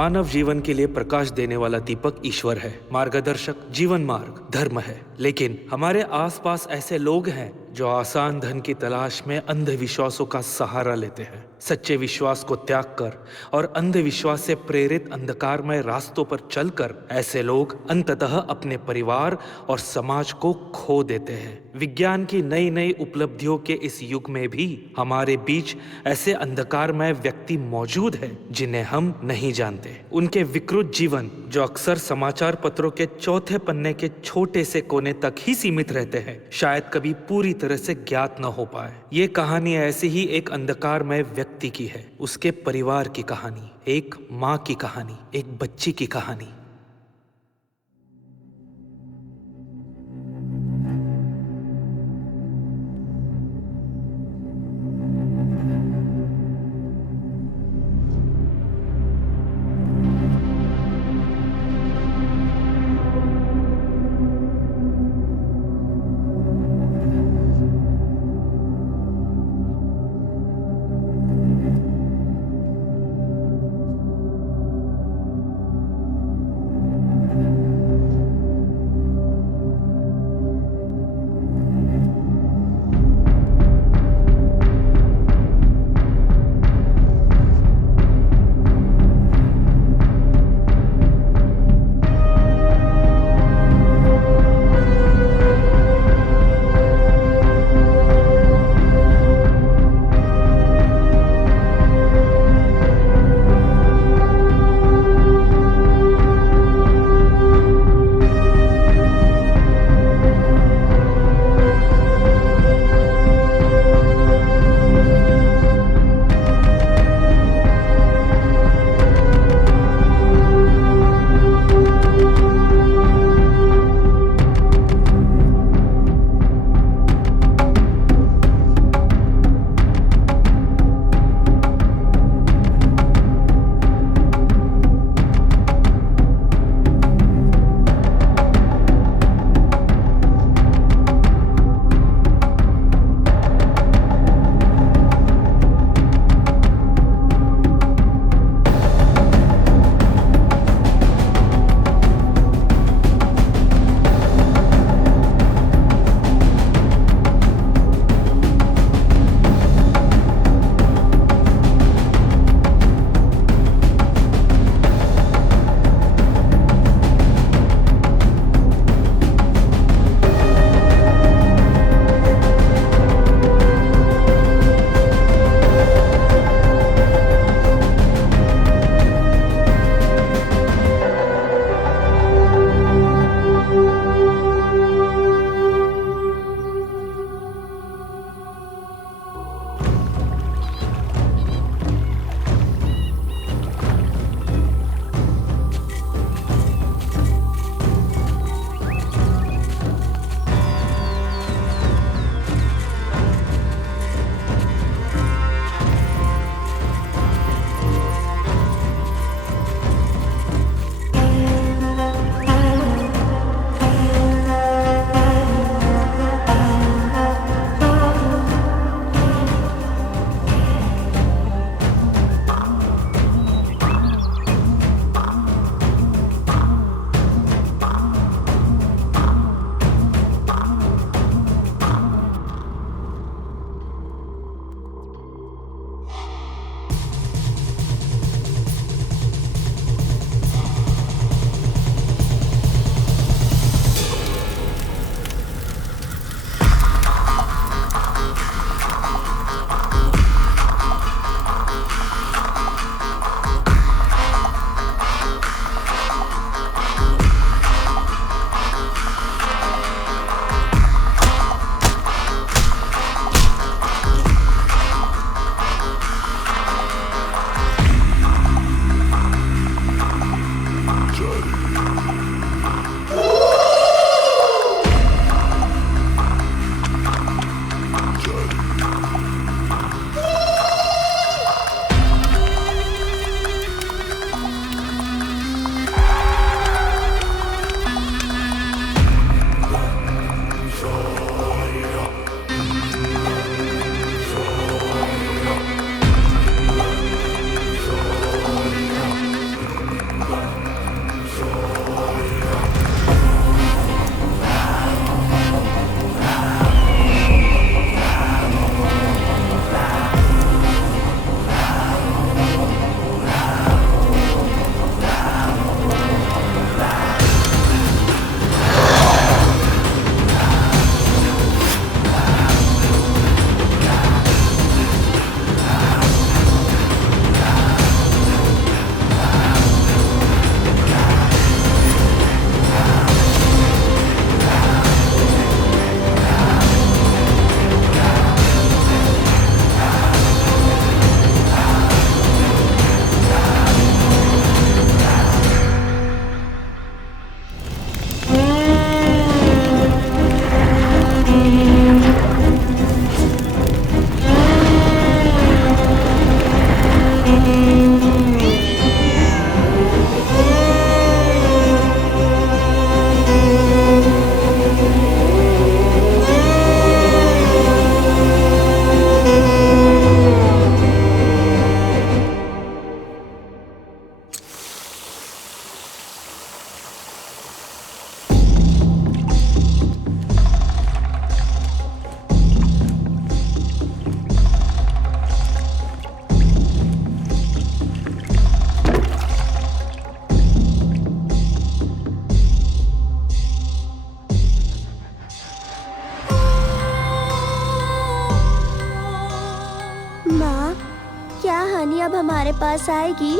मानव जीवन के लिए प्रकाश देने वाला दीपक ईश्वर है, मार्गदर्शक, जीवन मार्ग, धर्म है। लेकिन हमारे आसपास ऐसे लोग हैं जो आसान धन की तलाश में अंधविश्वासों का सहारा लेते हैं। सच्चे विश्वास को त्याग कर और अंधविश्वास से प्रेरित अंधकारमय रास्तों पर चलकर ऐसे लोग अंततः अपने परिवार और समाज को खो देते हैं। विज्ञान की नई नई उपलब्धियों के इस युग में भी हमारे बीच ऐसे अंधकारमय व्यक्ति मौजूद हैं जिन्हें हम नहीं जानते। उनके विकृत जीवन, जो अक्सर समाचार पत्रों के चौथे पन्ने के छोटे से कोने तक ही सीमित रहते हैं, शायद कभी पूरी तरह से ज्ञात न हो पाए। ये कहानी ऐसे ही एक अंधकारमय व्यक्ति की है, उसके परिवार की कहानी, एक माँ की कहानी, एक बच्ची की कहानी। हानि अब हमारे पास आएगी?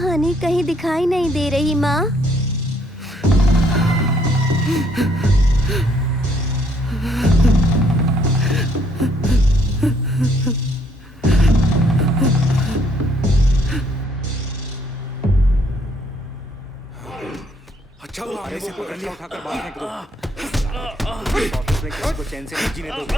हानि कहीं दिखाई नहीं दे रही माँ। अच्छा वो आने से पकड़ लिया, उठाकर बाहर फेंक दो। ऑफिस में किसी को चैन से नहीं जीने दोगे।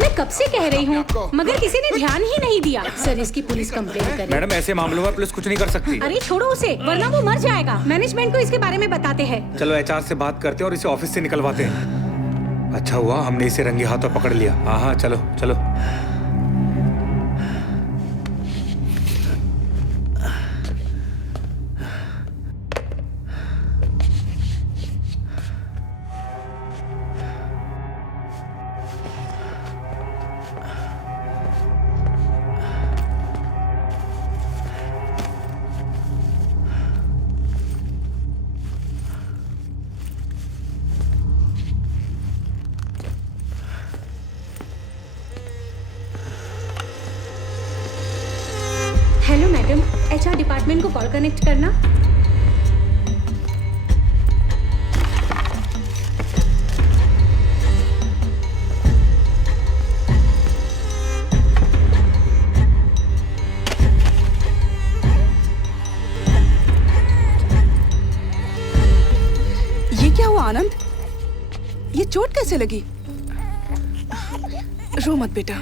मैं कब से कह रही हूँ, मगर किसी ने ध्यान ही नहीं दिया। सर इसकी पुलिस कंप्लेंट करे। मैडम ऐसे मामलों में पुलिस कुछ नहीं कर सकती। अरे छोड़ो उसे, वरना वो मर जाएगा। मैनेजमेंट को इसके बारे में बताते हैं। चलो एचआर से बात करते हैं और इसे ऑफिस से निकलवाते हैं। अच्छा हुआ हमने इसे रंगे हाथों पकड़ लिया। हाँ हाँ चलो चलो। हेलो मैडम, एचआर डिपार्टमेंट को कॉल कनेक्ट करना। ये क्या हुआ आनंद? ये चोट कैसे लगी? रो मत बेटा।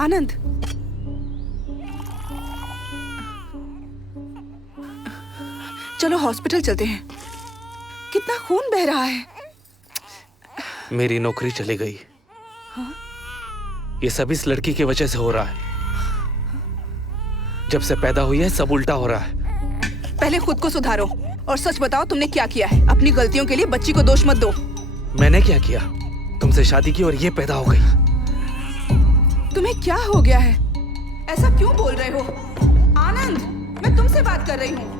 आनंद, चलो हॉस्पिटल चलते हैं। कितना खून बह रहा है। मेरी नौकरी चली गई। ये सब इस लड़की की वजह से हो रहा है। जब से पैदा हुई है सब उल्टा हो रहा है। पहले खुद को सुधारो और सच बताओ तुमने क्या किया है। अपनी गलतियों के लिए बच्ची को दोष मत दो। मैंने क्या किया? तुमसे शादी की और ये पैदा हो गई। तुम्हें क्या हो गया है? ऐसा क्यों बोल रहे हो? आनंद, मैं तुमसे बात कर रही हूँ।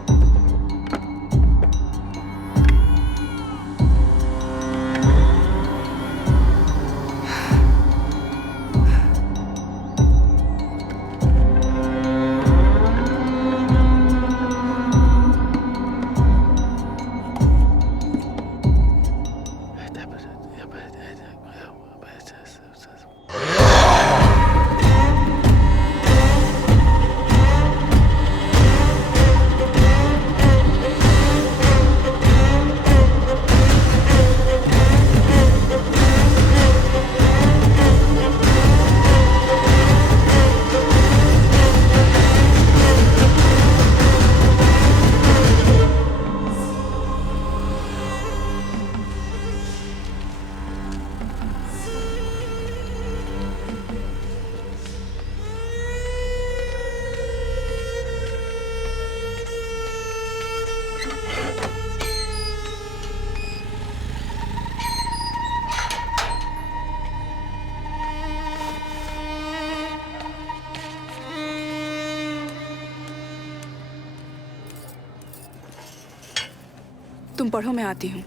तुम पढ़ो, मैं आती हूँ।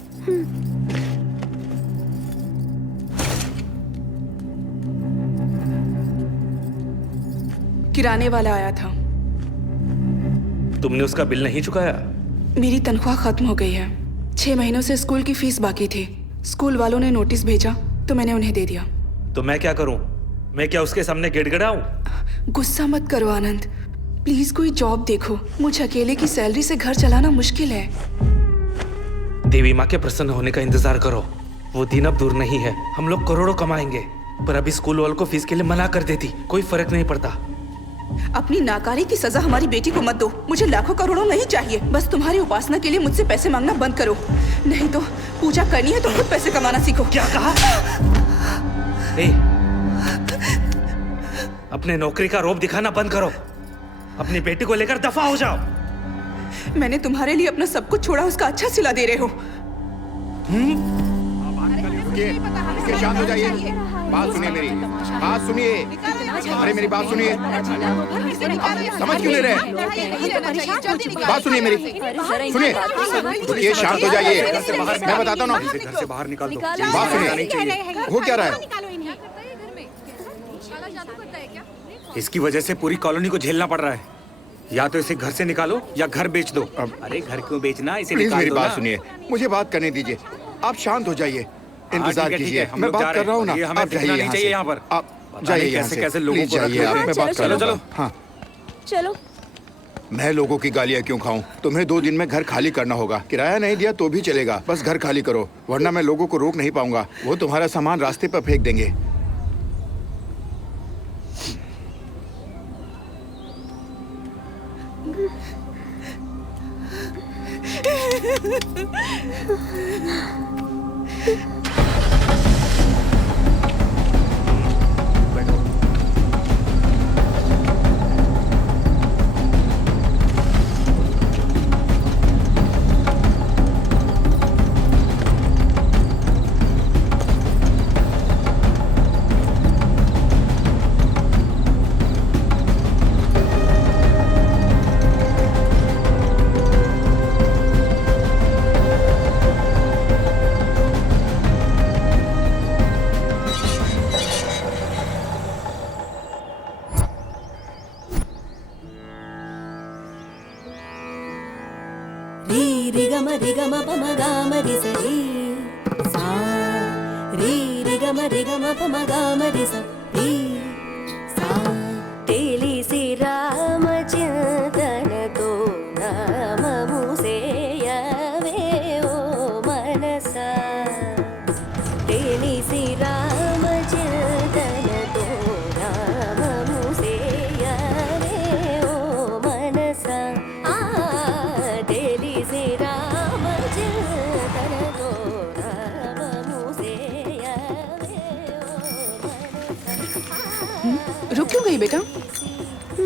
किराने वाला आया था। तुमने उसका बिल नहीं चुकाया? मेरी तनख्वाह खत्म हो गई है। 6 महीनों से स्कूल की फीस बाकी थी। स्कूल वालों ने नोटिस भेजा तो मैंने उन्हें दे दिया। तो मैं क्या करूं? मैं क्या उसके सामने गिड़गिड़ाऊं? गुस्सा मत करो आनंद, प्लीज कोई जॉब देखो। मुझे अकेले की सैलरी से घर चलाना मुश्किल है। देवी माँ के प्रसन्न होने का इंतजार करो। वो दिन अब दूर नहीं है। हम लोग करोड़ों कमाएंगे। पर अभी स्कूल वालों को फीस के लिए मना कर देती, कोई फर्क नहीं पड़ता। अपनी नाकारी की सजा हमारी बेटी को मत दो। मुझे लाखों करोड़ों नहीं चाहिए। बस तुम्हारी उपासना के लिए मुझसे पैसे मांगना बंद करो। नहीं तो पूजा करनी है तो खुद पैसे कमाना सीखो। क्या कहा? अपने नौकरी का रौब दिखाना बंद करो। अपनी बेटी को लेकर दफा हो जाओ। मैंने तुम्हारे लिए अपना सब कुछ छोड़ा, उसका अच्छा सिला दे रहे हो। शांत हो जाइए। बात सुनिए मेरी, बात सुनिए। अरे मेरी बात सुनिए, समझ क्यों नहीं रहे? बात सुनिए मेरी, सुनिए, रुकिए, शांत हो जाइए, मैं बताता हूँ ना। घर से बाहर निकाल दो। बात सुनिए, हो क्या रहा है? इसकी वजह से पूरी कॉलोनी को झेलना पड़ रहा है। या तो इसे घर से निकालो या घर बेच दो। अरे घर क्यों बेचना, इसे प्लीज निकाल मेरी दो बात ना। सुनिए, मुझे बात करने दीजिए। आप शांत हो जाइए, इंतजार ठीक है, कीजिए, हम मैं लोग जा बात रहे कर रहा हूँ ना। हैं। ये हमें आप दिखना जाइए नहीं यहाँ चाहिए से। यहाँ पर। आप पता जाइए नहीं यहाँ कैसे से। कैसे लोगों प्लीज को रख जाइए, लेते आप हैं। मैं बात कर चलो, लूँगा। चलो। हाँ, चलो। मैं लोगों की गालियाँ क्यों खाऊं? तुम्हें 2 दिन में घर खाली करना होगा। किराया नहीं दिया तो भी चलेगा, बस घर खाली करो, वरना मैं लोगों को रोक नहीं पाऊंगा। वो तुम्हारा सामान रास्ते पर फेंक देंगे। री ग म प म गा म रि स री सा री ग म प म गा म रि स री सा तेलिसि रामचिंतन तो नाम मुसेयवे ओ मनसा तेलिसि रामचिंतन तो नाम मुसेयवे ओ मनसा तेलिसि रामचिंतन तो नाम मुसेयवे ओ मनसा। रुक क्यों गई बेटा?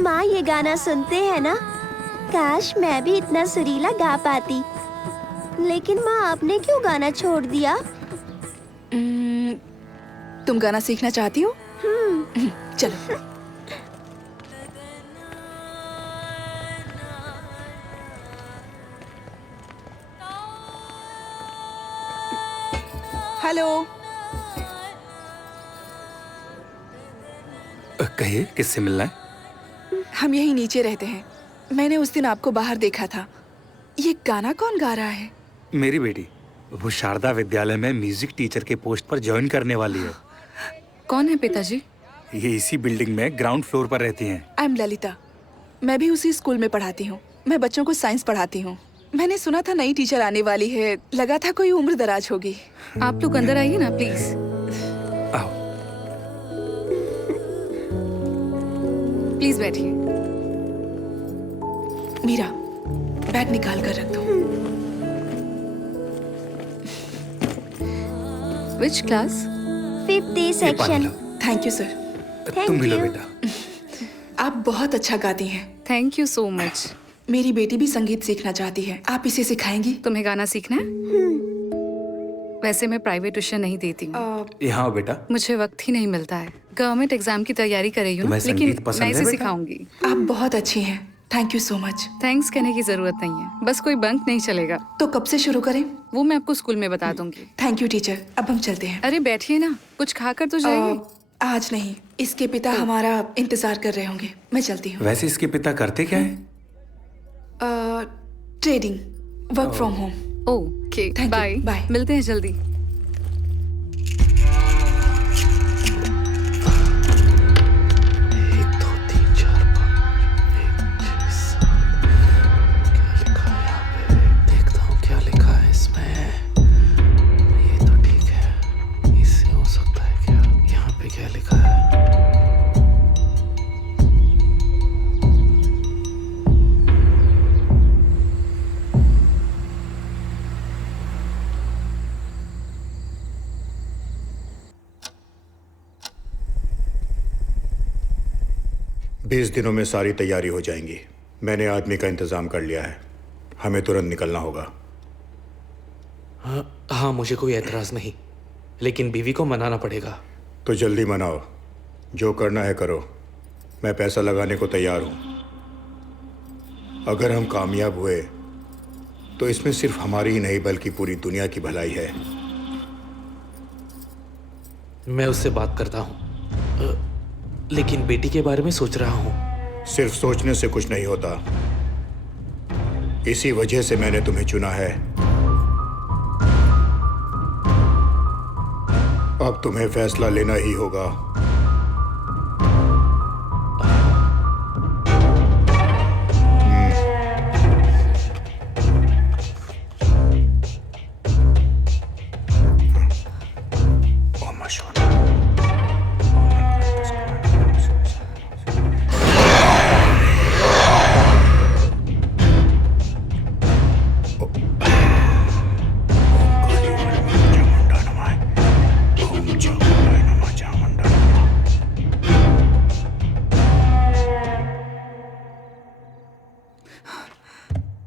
माँ ये गाना सुनते हैं ना, काश मैं भी इतना सुरीला गा पाती। लेकिन माँ आपने क्यों गाना छोड़ दिया? तुम गाना सीखना चाहती हो? चलो। हेलो। कहिए, किससे मिलना है? हम यहीं नीचे रहते हैं। मैंने उस दिन आपको बाहर देखा था। ये गाना कौन गा रहा है? मेरी बेटी, वो शारदा विद्यालय में म्यूजिक टीचर के पोस्ट पर ज्वाइन करने वाली है। कौन है पिताजी? ये इसी बिल्डिंग में ग्राउंड फ्लोर पर रहती हैं। I am Lalita. मैं भी उसी स्कूल में पढ़ाती हूँ। मैं बच्चों को साइंस पढ़ाती हूँ। मैंने सुना था नई टीचर आने वाली है। लगा था कोई उम्र दराज होगी। आप लोग अंदर आइए ना प्लीज। आओ। प्लीज बैठिए। मीरा, बैग निकाल कर रख दो। Which class? 5th ये पानी section. Low. Thank you sir. तुम भी लो you. बेटा। आप बहुत अच्छा गाती हैं। Thank you so much. मेरी बेटी भी संगीत सीखना चाहती है। आप इसे सिखाएंगी? तुम्हें गाना सीखना है? वैसे मैं प्राइवेट ट्यूशन नहीं देती हूँ। यहाँ आओ बेटा। मुझे वक्त ही नहीं मिलता है। गवर्नमेंट एग्जाम की तैयारी कर रही हूँ, तुम्हें लेकिन संगीत पसंद मैं है इसे बेटा? सिखाऊंगी। आप बहुत अच्छी हैं। Thank you so much. Thanks कहने की जरूरत नहीं है, बस कोई बंक नहीं चलेगा। तो कब से शुरू करें? वो मैं आपको स्कूल में बता दूंगी। Thank you teacher. अब हम चलते हैं। अरे बैठिए ना, कुछ खाकर तो जाइए। आज नहीं, इसके पिता हमारा इंतजार कर रहे होंगे। मैं चलती हूँ। वैसे इसके पिता करते क्या है? Trading, work from home. Okay, Thank you. Bye. Bye. मिलते हैं जल्दी। बीस दिनों में सारी तैयारी हो जाएंगी। मैंने आदमी का इंतजाम कर लिया है। हमें तुरंत निकलना होगा। हाँ, मुझे कोई एतराज नहीं, लेकिन बीवी को मनाना पड़ेगा। तो जल्दी मनाओ, जो करना है करो, मैं पैसा लगाने को तैयार हूं। अगर हम कामयाब हुए तो इसमें सिर्फ हमारी ही नहीं बल्कि पूरी दुनिया की भलाई है। मैं उससे बात करता हूँ, लेकिन बेटी के बारे में सोच रहा हूँ। सिर्फ सोचने से कुछ नहीं होता, इसी वजह से मैंने तुम्हें चुना है। अब तुम्हें फैसला लेना ही होगा।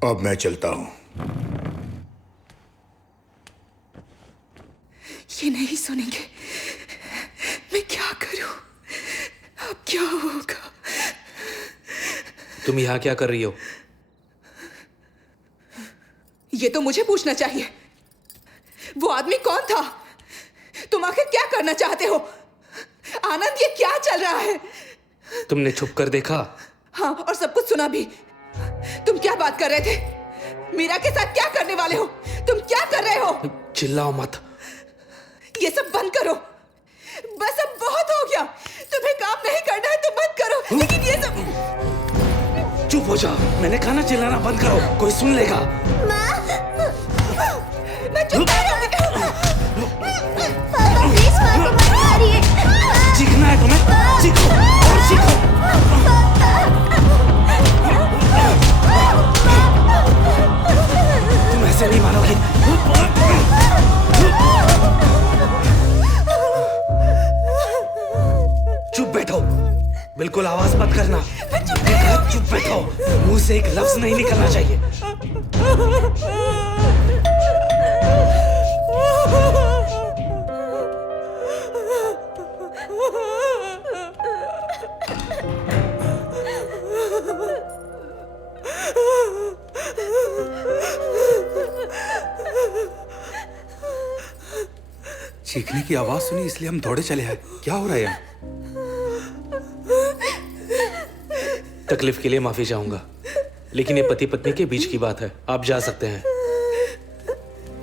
अब मैं चलता हूं। ये नहीं सुनेंगे। मैं क्या करूं? अब क्या होगा? तुम यहाँ क्या कर रही हो? ये तो मुझे पूछना चाहिए। वो आदमी कौन था? तुम आखिर क्या करना चाहते हो? आनंद, ये क्या चल रहा है? तुमने छुप कर देखा? हाँ, और सब कुछ सुना भी। तुम क्या बात कर रहे थे? मीरा के साथ क्या करने वाले हो? तुम क्या कर रहे हो? चिल्लाओ मत। ये सब बंद करो। बस अब बहुत हो गया। तुम्हें काम नहीं करना है तो बंद करो, लेकिन ये सब। चुप हो जाओ, मैंने कहा ना चिल्लाना बंद करो, कोई सुन लेगा। मैं चुप कर रही हूँ। पापा प्लीज माँ को मत मारिए। चीखना है तुम्हें? चीखो और चीखो। तुम ऐसे नहीं मानोगी। चुप बैठो, बिल्कुल आवाज मत करना। चुप बैठो, मुंह से एक लफ्ज नहीं निकलना चाहिए। चीखने की आवाज सुनी इसलिए हम दौड़े चले आए। क्या हो रहा है यहाँ? तकलीफ के लिए माफी चाहूंगा, लेकिन ये पति पत्नी के बीच की बात है, आप जा सकते हैं।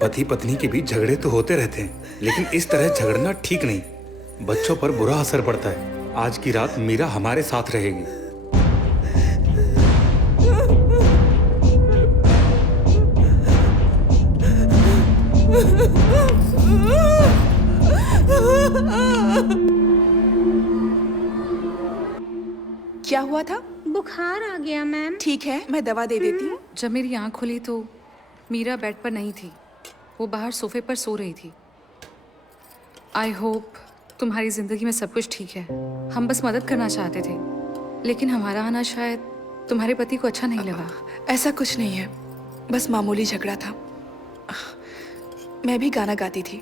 पति पत्नी के बीच झगड़े तो होते रहते हैं, लेकिन इस तरह झगड़ना ठीक नहीं। बच्चों पर बुरा असर पड़ता है। आज की रात मीरा हमारे साथ रहेगी। क्या हुआ था? बुखार आ गया मैम। ठीक है, मैं दवा दे देती हूँ। जब मेरी आँख खुली तो मीरा बेड पर नहीं थी, वो बाहर सोफे पर सो रही थी। आई होप तुम्हारी ज़िंदगी में सब कुछ ठीक है। हम बस मदद करना चाहते थे, लेकिन हमारा आना शायद तुम्हारे पति को अच्छा नहीं लगा। ऐसा कुछ नहीं है, बस मामूली झगड़ा था। मैं भी गाना गाती थी,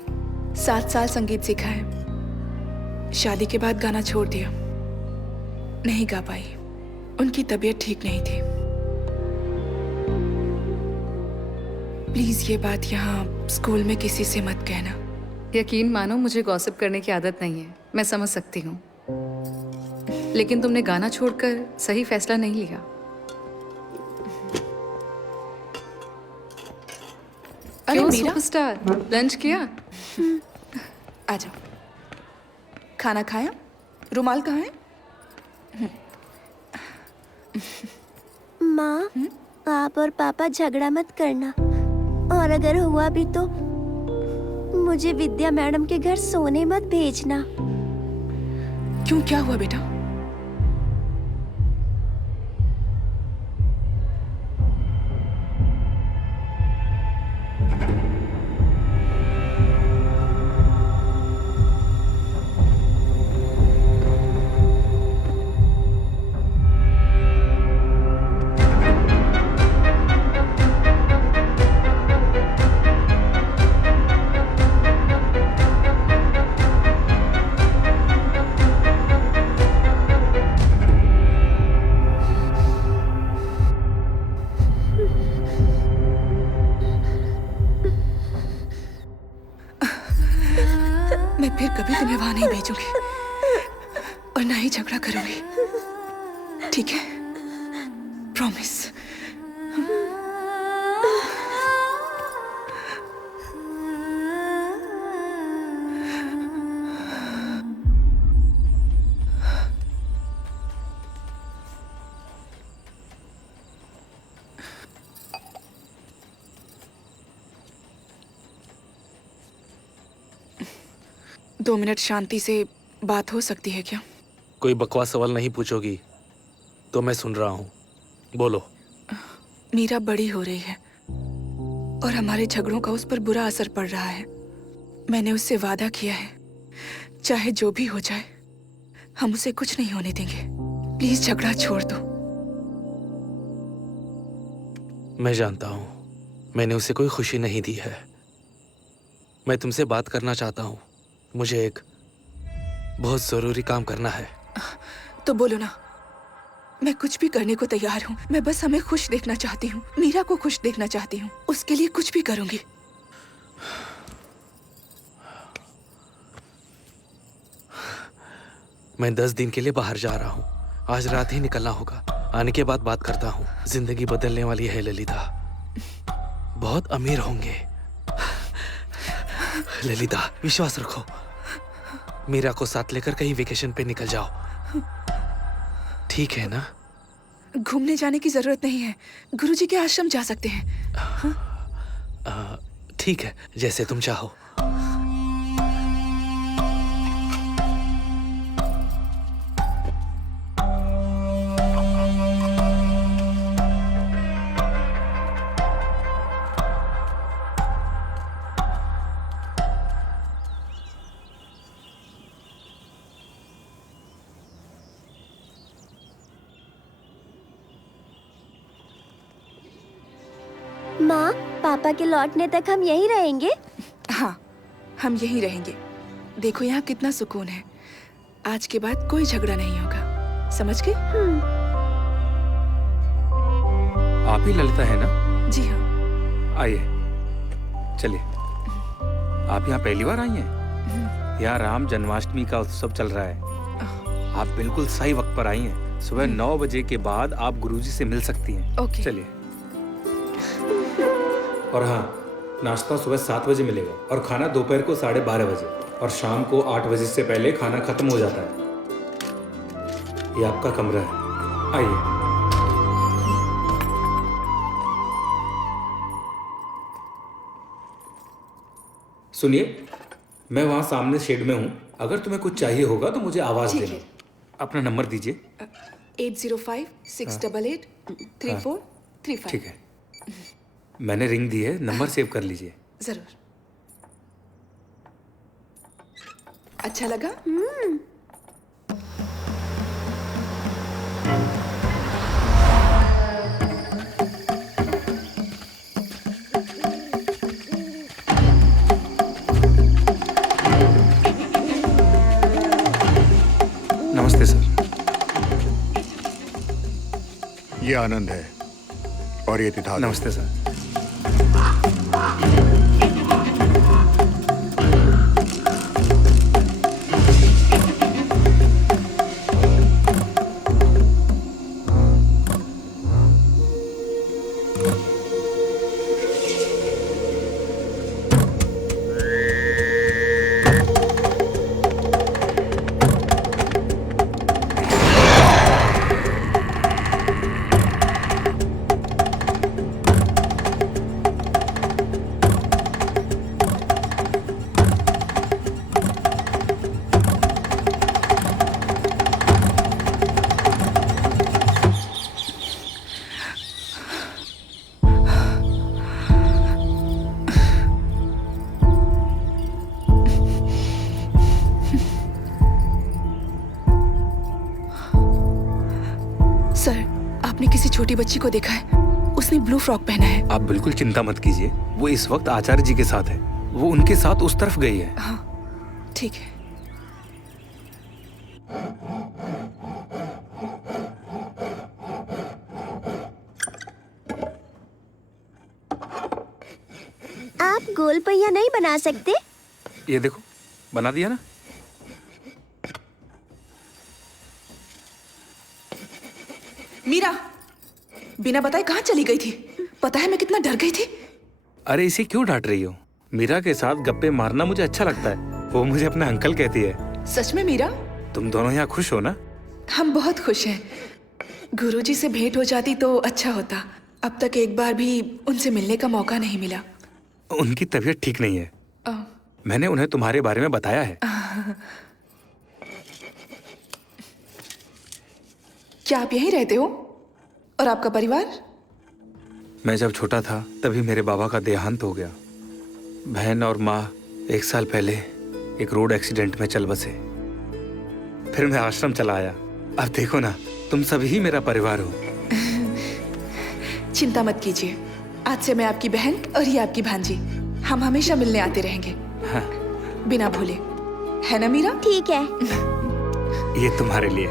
7 साल संगीत सीखा है। शादी के बाद गाना छोड़ दिया, नहीं गा पाई। उनकी तबीयत ठीक नहीं थी। प्लीज ये बात यहाँ स्कूल में किसी से मत कहना। यकीन मानो, मुझे गॉसिप करने की आदत नहीं है, मैं समझ सकती हूँ। लेकिन तुमने गाना छोड़कर सही फैसला नहीं लिया। अरे क्यों मीरा, सुपरस्टार, लंच किया? आ जाओ। खाना खाया? रुमाल कहाँ है? माँ, आप और पापा झगड़ा मत करना, और अगर हुआ भी तो मुझे विद्या मैडम के घर सोने मत भेजना। क्यों, क्या हुआ बेटा? फिर कभी तुम्हें वहां नहीं भेजूंगी और ना ही झगड़ा करूंगी, ठीक है? प्रॉमिस। 2 मिनट शांति से बात हो सकती है क्या? कोई बकवास सवाल नहीं पूछोगी तो मैं सुन रहा हूँ, बोलो। मीरा बड़ी हो रही है और हमारे झगड़ों का उस पर बुरा असर पड़ रहा है। मैंने उससे वादा किया है, चाहे जो भी हो जाए हम उसे कुछ नहीं होने देंगे। प्लीज झगड़ा छोड़ दो। मैं जानता हूँ मैंने उसे कोई खुशी नहीं दी है। मैं तुमसे बात करना चाहता हूँ। मुझे एक बहुत जरूरी काम करना है। तो बोलो ना, मैं कुछ भी करने को तैयार हूँ। मैं बस हमें खुश देखना चाहती हूँ, मीरा को खुश देखना चाहती हूँ। उसके लिए कुछ भी करूंगी। मैं 10 दिन के लिए बाहर जा रहा हूँ। आज रात ही निकलना होगा। आने के बाद बात करता हूँ। जिंदगी बदलने वाली है ललिता। बहुत अमीर होंगे। ललिता विश्वास रखो। मीरा को साथ लेकर कहीं वेकेशन पे निकल जाओ, ठीक है ना? घूमने जाने की जरूरत नहीं है, गुरुजी के आश्रम जा सकते हैं। ठीक है, जैसे तुम चाहो। माँ, पापा के लौटने तक हम यहीं रहेंगे? हाँ, हम यहीं रहेंगे। देखो यहाँ कितना सुकून है। आज के बाद कोई झगड़ा नहीं होगा, समझ गए? आप ही ललिता है ना? जी हाँ। आइए, चलिए। आप यहाँ पहली बार आई हैं? यहाँ राम जन्माष्टमी का उत्सव चल रहा है। आप बिल्कुल सही वक्त पर आई हैं। सुबह 9 बजे के बाद आप गुरुजी से मिल सकती हैं। ओके। चलिए। और हाँ, नाश्ता सुबह 7 बजे मिलेगा और खाना दोपहर को 12:30 बजे और शाम को 8 बजे से पहले खाना खत्म हो जाता है। ये आपका कमरा है, आइए। सुनिए, मैं वहाँ सामने शेड में हूँ। अगर तुम्हें कुछ चाहिए होगा तो मुझे आवाज ठीक देना। अपना नंबर दीजिए। 8056883435। ठीक है, मैंने रिंग दी है, नंबर सेव कर लीजिए। जरूर। अच्छा लगा? नमस्ते सर। ये आनंद है और ये तिथाल। नमस्ते सर। सर, आपने किसी छोटी बच्ची को देखा है? उसने ब्लू फ्रॉक पहना है। आप बिल्कुल चिंता मत कीजिए, वो इस वक्त आचार्य जी के साथ है। वो उनके साथ उस तरफ गई है। हाँ, ठीक है। आप गोल पहिया नहीं बना सकते? ये देखो, बना दिया ना। मीरा बिना बताए कहाँ चली गई थी? पता है मैं कितना डर गई थी। अरे इसे क्यों डांट रही हो? मीरा के साथ गप्पे मारना मुझे अच्छा लगता है। वो मुझे अपना अंकल कहती है। सच में मीरा? तुम दोनों यहाँ खुश हो ना? हम बहुत खुश हैं। गुरुजी से भेंट हो जाती तो अच्छा होता। अब तक एक बार भी उनसे मिलने का मौका नहीं मिला। उनकी तबीयत ठीक नहीं है। अ, मैंने उन्हें तुम्हारे बारे में बताया है। क्या आप यहीं रहते हो? और आपका परिवार? मैं जब छोटा था तभी मेरे बाबा का देहांत हो गया। बहन और माँ 1 साल पहले एक रोड एक्सीडेंट में चल बसे। फिर मैं आश्रम चला आया। अब देखो ना, तुम सभी ही मेरा परिवार हो। चिंता मत कीजिए, आज से मैं आपकी बहन और ये आपकी भांजी। हम हमेशा मिलने आते रहेंगे। हाँ। बिना भूले, है ना मीरा? ठीक है। ये तुम्हारे लिए।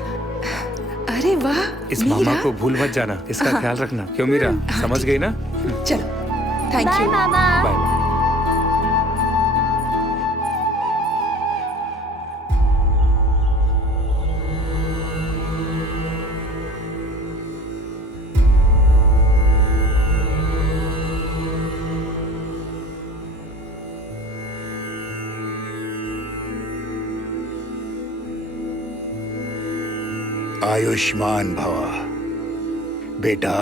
अरे वाह इस मीरा। मामा को भूल मत जाना, इसका ख्याल रखना। क्यों मीरा, समझ गई ना? चलो, थैंक बाय यू। मामा। बाय। आयुष्मान भवा। बेटा,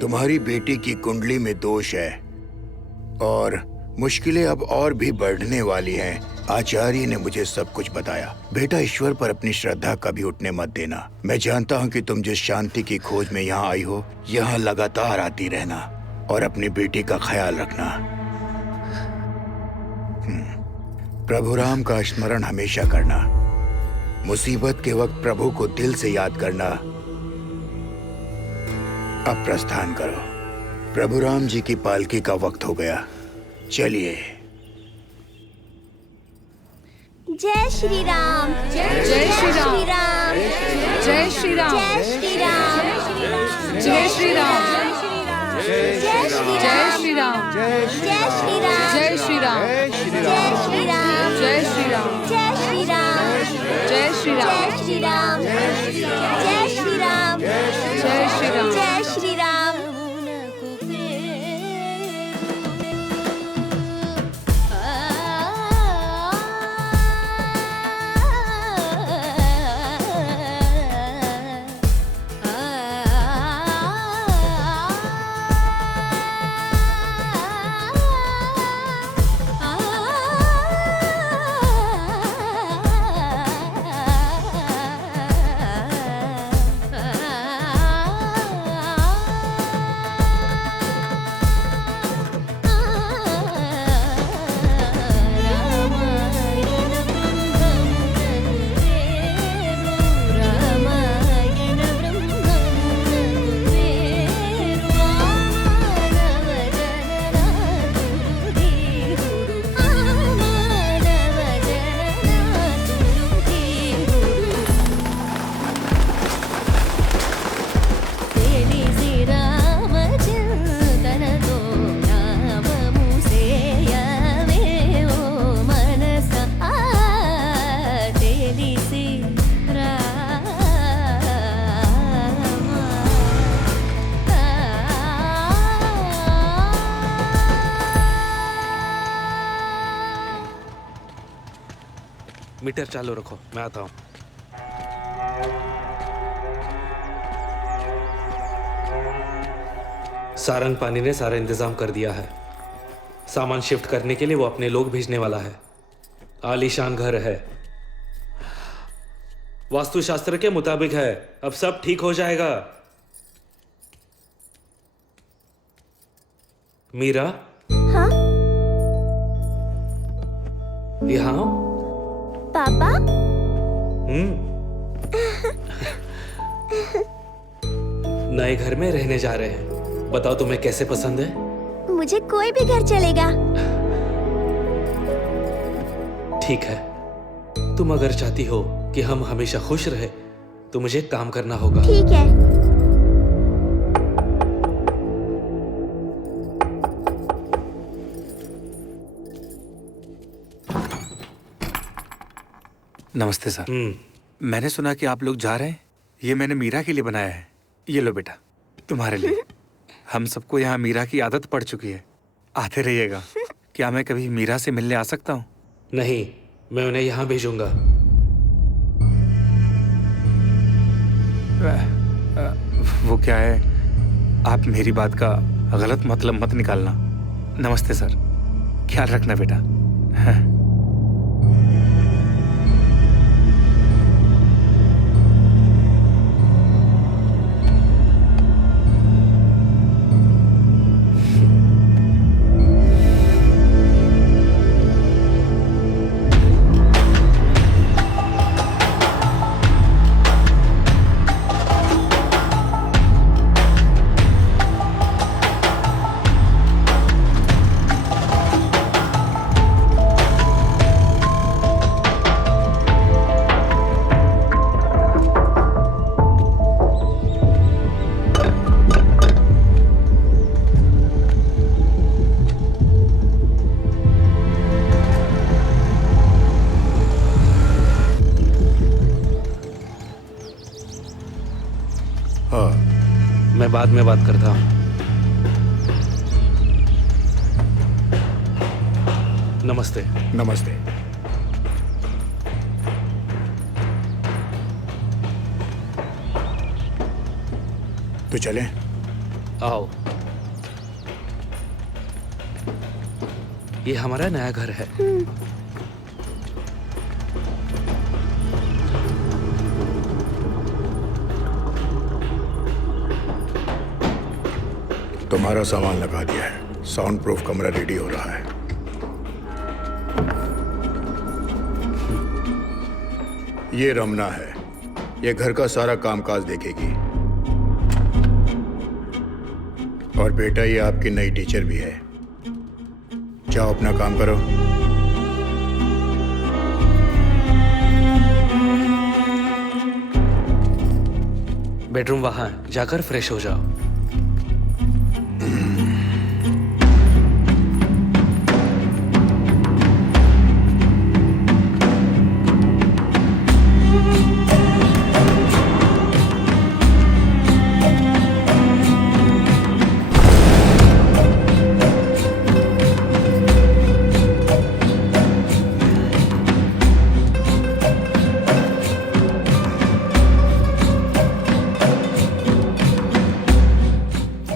तुम्हारी बेटी की कुंडली में दोष है और मुश्किलें अब और भी बढ़ने वाली हैं। आचार्य ने मुझे सब कुछ बताया। बेटा, ईश्वर पर अपनी श्रद्धा कभी उठने मत देना। मैं जानता हूँ कि तुम जिस शांति की खोज में यहाँ आई हो, यहाँ लगातार आती रहना और अपनी बेटी का ख्याल रखना। प्रभु राम का स्मरण हमेशा करना। मुसीबत के वक्त प्रभु को दिल से याद करना। अब प्रस्थान करो। प्रभु राम जी की पालकी का वक्त हो गया। चलिए। जय श्री राम। जय श्री राम। श्री राम। जय श्री राम। जय श्री राम। जय श्री राम। जय श्री जय राम। श्री राम। जय श्री राम। जय श्री राम। जय श्री राम। जय श्री राम। जय श्री राम। जय श्री राम। जय श्री राम। जय श्री राम। जय श्री राम। जय श्री राम। मीटर चालू रखो, मैं आता हूँ। सारंग पानी ने सारा इंतजाम कर दिया है। सामान शिफ्ट करने के लिए वो अपने लोग भेजने वाला है। आलीशान घर है, वास्तुशास्त्र के मुताबिक है। अब सब ठीक हो जाएगा। मीरा, हाँ यहाँ आओ। पापा। नए घर में रहने जा रहे हैं। बताओ तुम्हें कैसे पसंद है? मुझे कोई भी घर चलेगा। ठीक है, तुम अगर चाहती हो कि हम हमेशा खुश रहे तो मुझे काम करना होगा। ठीक है। नमस्ते सर। मैंने सुना कि आप लोग जा रहे हैं। ये मैंने मीरा के लिए बनाया है। ये लो बेटा, तुम्हारे लिए। हम सबको यहाँ मीरा की आदत पड़ चुकी है, आते रहिएगा। क्या मैं कभी मीरा से मिलने आ सकता हूँ? नहीं, मैं उन्हें यहाँ भेजूंगा। वो क्या है, आप मेरी बात का गलत मतलब मत निकालना। नमस्ते सर, ख्याल रखना बेटा। मैं बाद में बात करता हूँ। नमस्ते। नमस्ते। तो चलें? आओ। ये हमारा नया घर है। तुम्हारा सामान लगा दिया है, साउंड प्रूफ कमरा रेडी हो रहा है। ये रमना है, ये घर का सारा कामकाज देखेगी। और बेटा, ये आपकी नई टीचर भी है। जाओ अपना काम करो। बेडरूम वहां है, जाकर फ्रेश हो जाओ।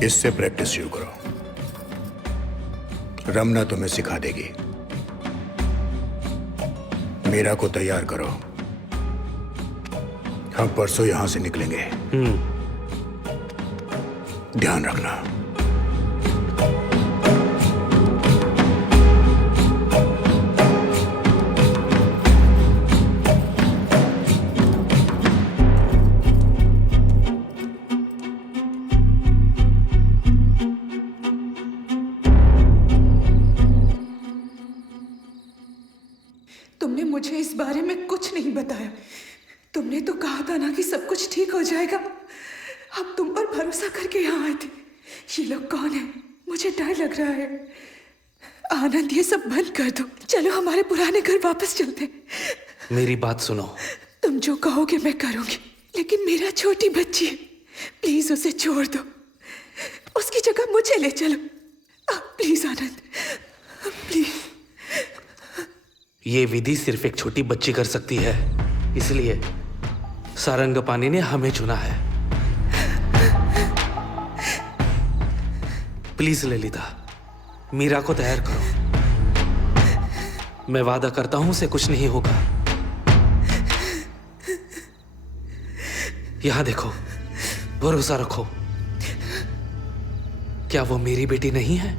इससे प्रैक्टिस शुरू करो। रमना तुम्हें सिखा देगी। मीरा को तैयार करो, हम परसों यहां से निकलेंगे। ध्यान रखना। तुमने मुझे इस बारे में कुछ नहीं बताया। तुमने तो कहा था ना कि सब कुछ ठीक हो जाएगा। हम तुम पर भरोसा करके यहाँ आए थे। ये लोग कौन है? मुझे डर लग रहा है। आनंद, ये सब बंद कर दो। चलो हमारे पुराने घर वापस चलते। मेरी बात सुनो। तुम जो कहोगे मैं करूंगी, लेकिन मेरा छोटी बच्ची है, प्लीज उसे छोड़ दो। उसकी जगह मुझे ले चलो। Please Anand, please. ये विधि सिर्फ एक छोटी बच्ची कर सकती है, इसलिए सारंगपाणि ने हमें चुना है। प्लीज ललिता, मीरा को तैयार करो। मैं वादा करता हूं उसे कुछ नहीं होगा। यहां देखो, भरोसा रखो। क्या वो मेरी बेटी नहीं है?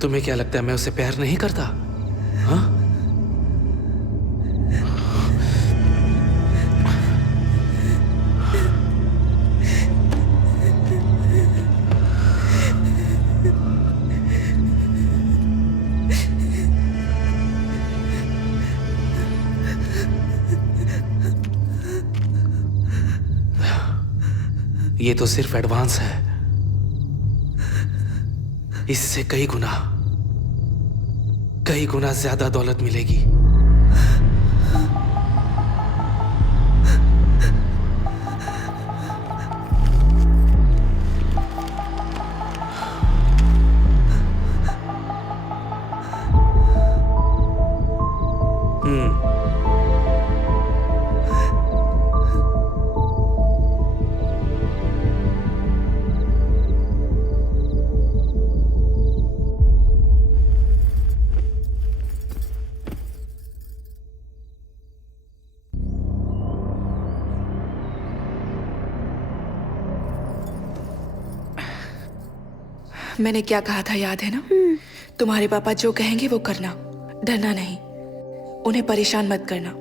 तुम्हें क्या लगता है मैं उसे प्यार नहीं करता? हाँ? ये तो सिर्फ एडवांस है, इससे कई गुना ज्यादा दौलत मिलेगी। मैंने क्या कहा था याद है ना? तुम्हारे पापा जो कहेंगे वो करना, डरना नहीं, उन्हें परेशान मत करना।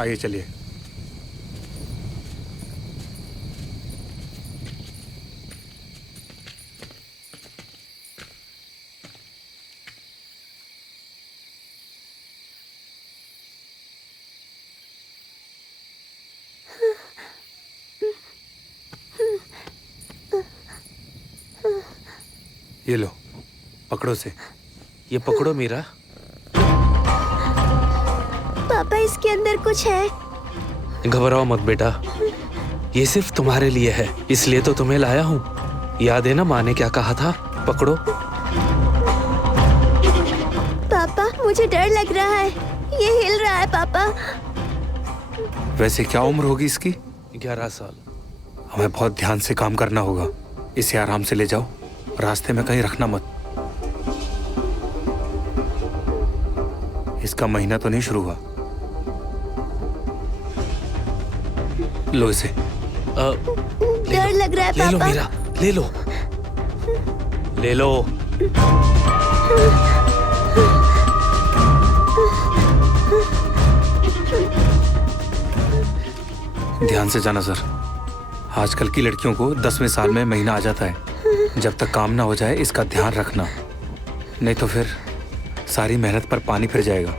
आइए चलिए। ये लो, पकड़ो से। ये पकड़ो मीरा। पापा इसके अंदर कुछ है। घबराओ मत बेटा, ये सिर्फ तुम्हारे लिए है, इसलिए तो तुम्हें लाया हूँ। याद है ना माँ ने क्या कहा था? पकड़ो। पापा मुझे डर लग रहा है, ये हिल रहा है पापा। वैसे क्या उम्र होगी इसकी? 11 साल। हमें बहुत ध्यान से काम करना होगा। इसे आराम से ले जाओ, रास्ते में कहीं रखना मत। इसका महीना तो नहीं शुरू हुआ। लो इसे। डर लग रहा है ले लो पापा। मीरा, ले लो, ले लो। ध्यान से जाना सर। आजकल की लड़कियों को 10वें साल में महीना आ जाता है। जब तक काम ना हो जाए इसका ध्यान रखना, नहीं तो फिर सारी मेहनत पर पानी फिर जाएगा।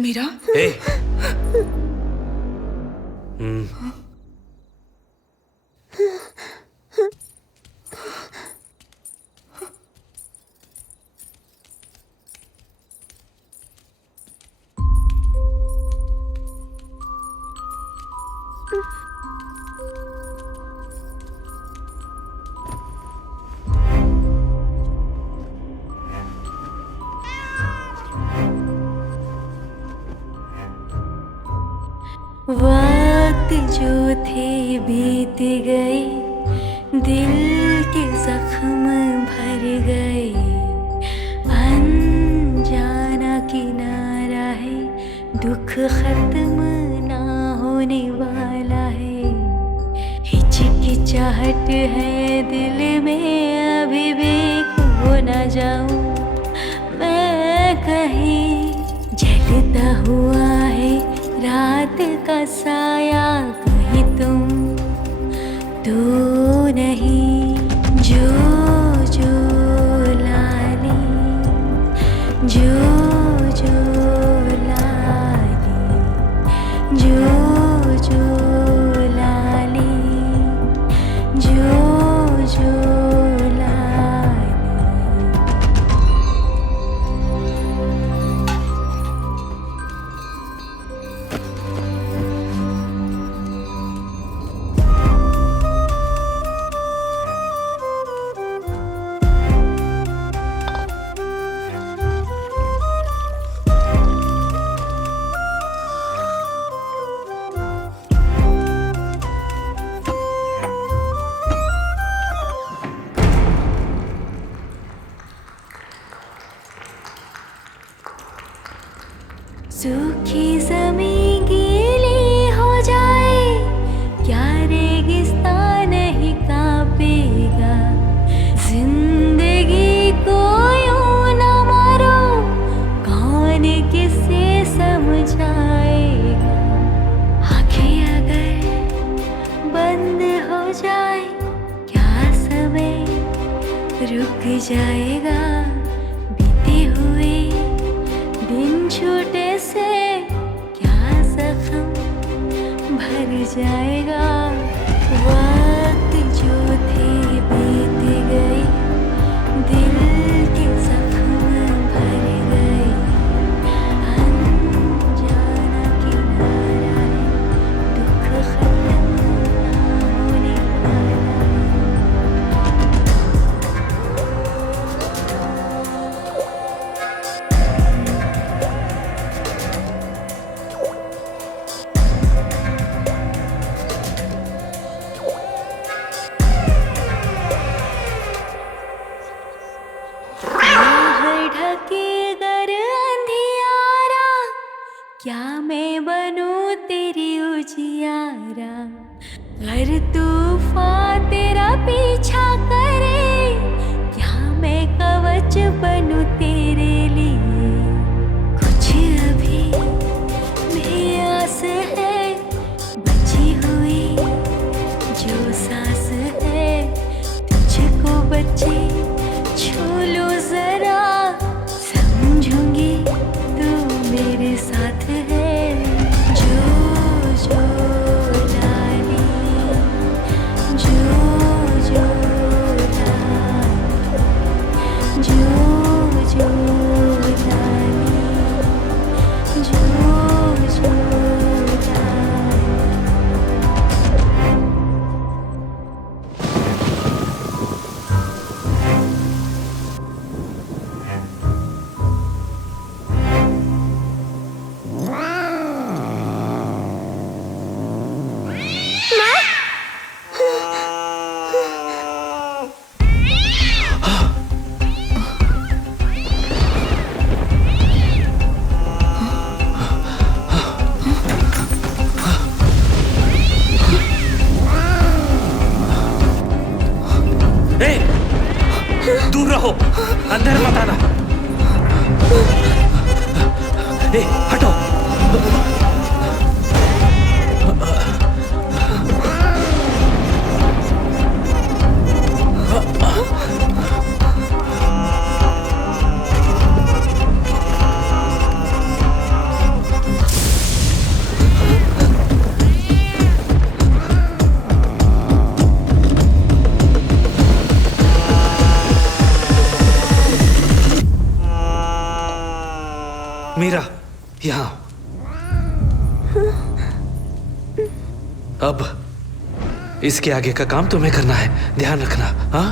मीरा, ए, वक्त जो थे बीत गए, दिल के जख्म भर गए। अनजाना किनारा है, दुख खत्म ना होने वाला है। हिचकिचाहट है दिल में, अभी भी खो ना जाऊं मैं कहीं। जलता हुआ है रात का साया, कहीं तुम तो नहीं। जो जो लाली, जो जो लाली, जो जो लाली, जो जो लाली। सूखी ज़मीं गीली हो जाए, क्या रेगिस्तान नहीं कांपेगा। जिंदगी को यूं न मारो, कौन किसे समझाएगा। आँखें अगर बंद हो जाए, क्या समय रुक जाएगा। बीते हुए दिन छूटे से क्या जख्म भर जाएगा। वक्त जो थे बीत गए, दिल के जख्म भर गए। अनजाना किनारा है, दुख खत्म ना होने वाला है। ढके गर अंधियारा, क्या मैं बनूं तेरी उजियारा। अगर तूफान तेरा पीछा करे, क्या मैं कवच बनूं तेरे लिए। कुछ अभी भी आस है, बची हुई जो सांस है। तुझको बचे छू लो जरा, समझूंगी तू मेरे साथ है। जो जो लाली, जो जो लाली, जो जो लाली, जो जो लाली। दूर रहो, अंदर मत आना। हटो। मीरा, यहाँ। अब इसके आगे का काम तुम्हें करना है, ध्यान रखना। हाँ?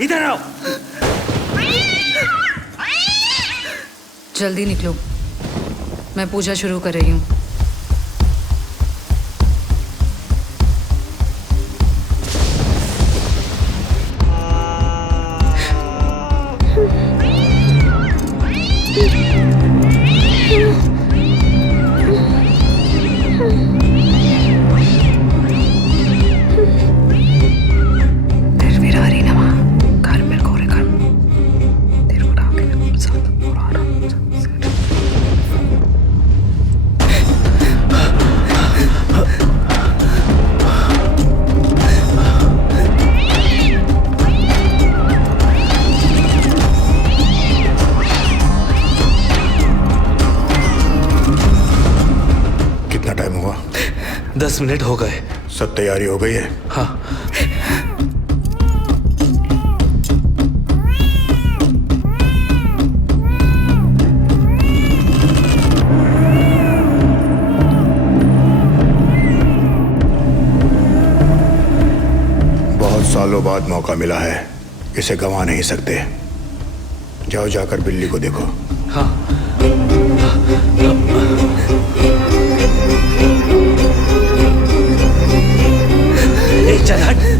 इधर आओ। जल्दी निकलो, मैं पूजा शुरू कर रही हूँ। कितना टाइम हुआ? 10 मिनट हो गए। सब तैयारी हो गई है? हाँ। बहुत सालों बाद मौका मिला है, इसे गंवा नहीं सकते। जाओ, जाकर बिल्ली को देखो। हाँ। ए, चल हट।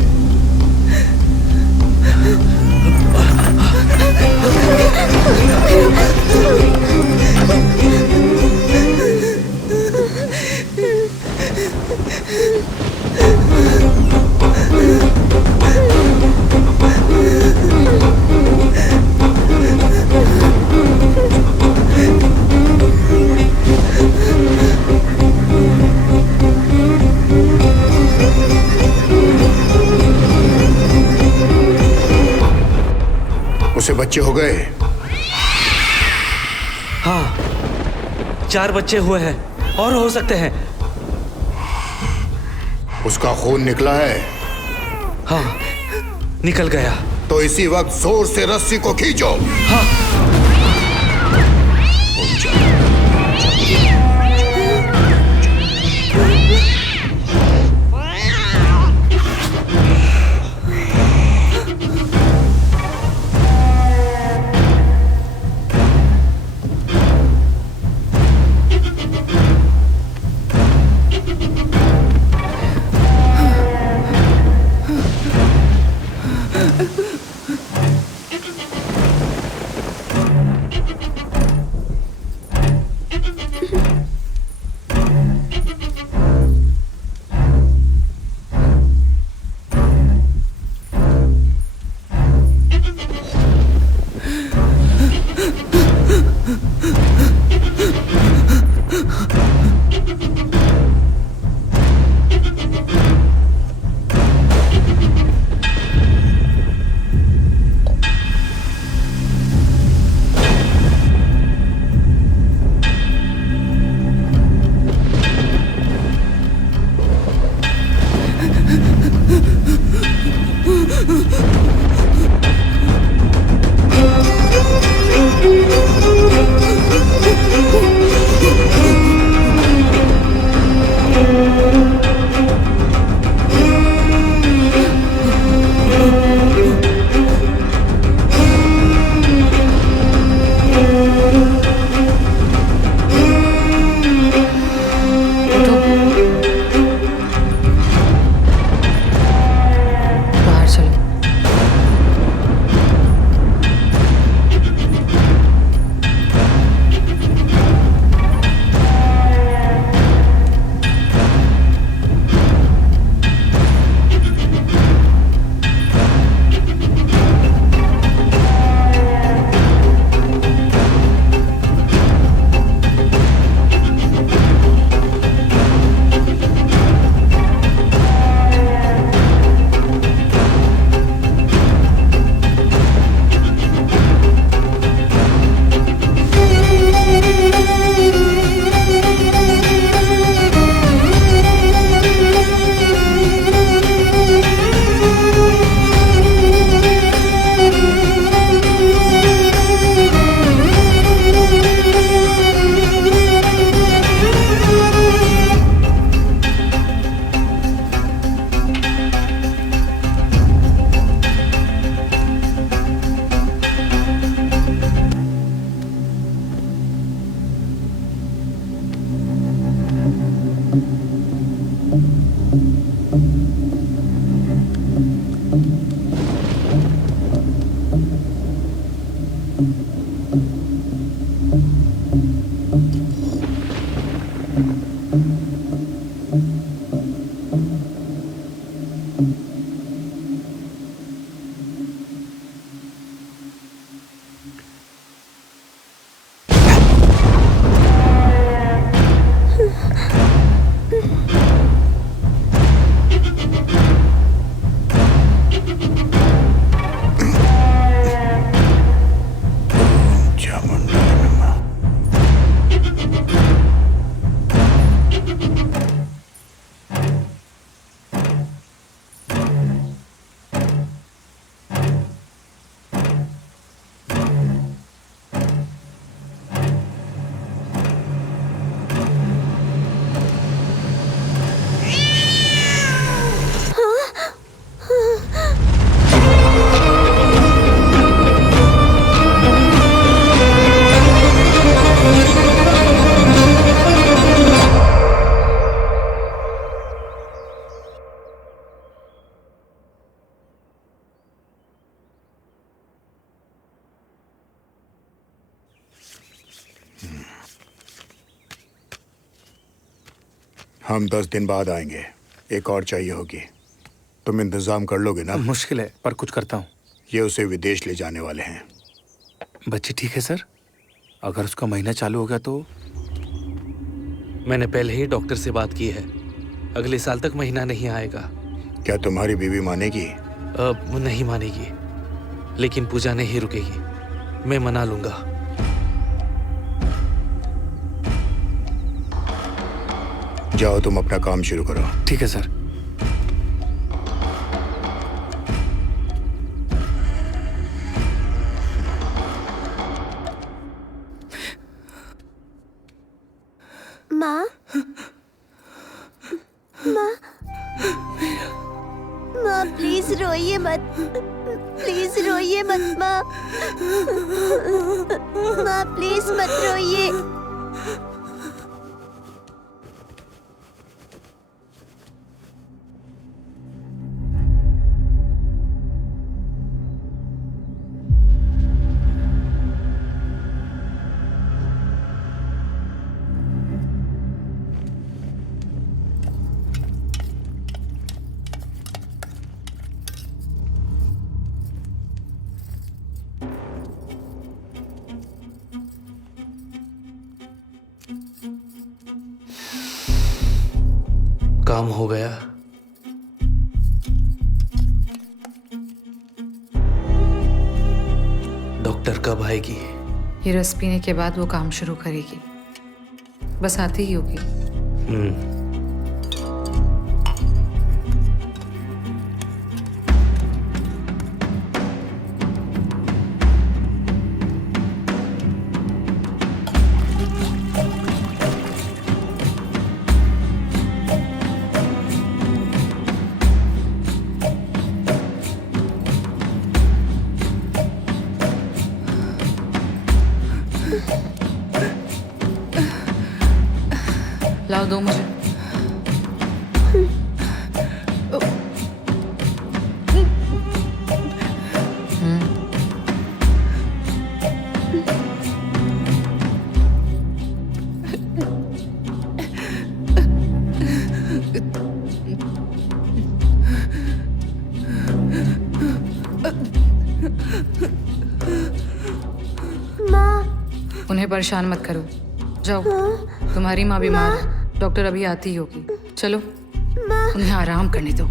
उसे बच्चे हो गए? हाँ, 4 बच्चे हुए हैं और हो सकते हैं। उसका खून निकला है? हाँ, निकल गया। तो इसी वक्त जोर से रस्सी को खींचो। हाँ। हम 10 दिन बाद आएंगे। एक और चाहिए होगी। तुम इंतजाम कर लोगे ना? मुश्किल है, पर कुछ करता हूँ। ये उसे विदेश ले जाने वाले हैं। बच्ची ठीक है सर? अगर उसका महीना चालू हो गया तो? मैंने पहले ही डॉक्टर से बात की है। अगले साल तक महीना नहीं आएगा। क्या तुम्हारी बीवी मानेगी? अब नहीं मानेगी, लेकिन पूजा नहीं रुकेगी। मैं मना लूंगा। जाओ, तुम अपना काम शुरू करो। ठीक है सर। माँ, माँ, माँ प्लीज रोइए मत, प्लीज रोइए मत माँ, माँ प्लीज मत रोइए। काम हो गया। डॉक्टर कब आएगी? ये रस पीने के बाद वो काम शुरू करेगी। बस आती ही होगी। लाओ, दो मुझे। उन्हें परेशान मत करो, जाओ। तुम्हारी माँ बीमार है, डॉक्टर अभी आती ही होगी। चलो, उन्हें आराम करने दो।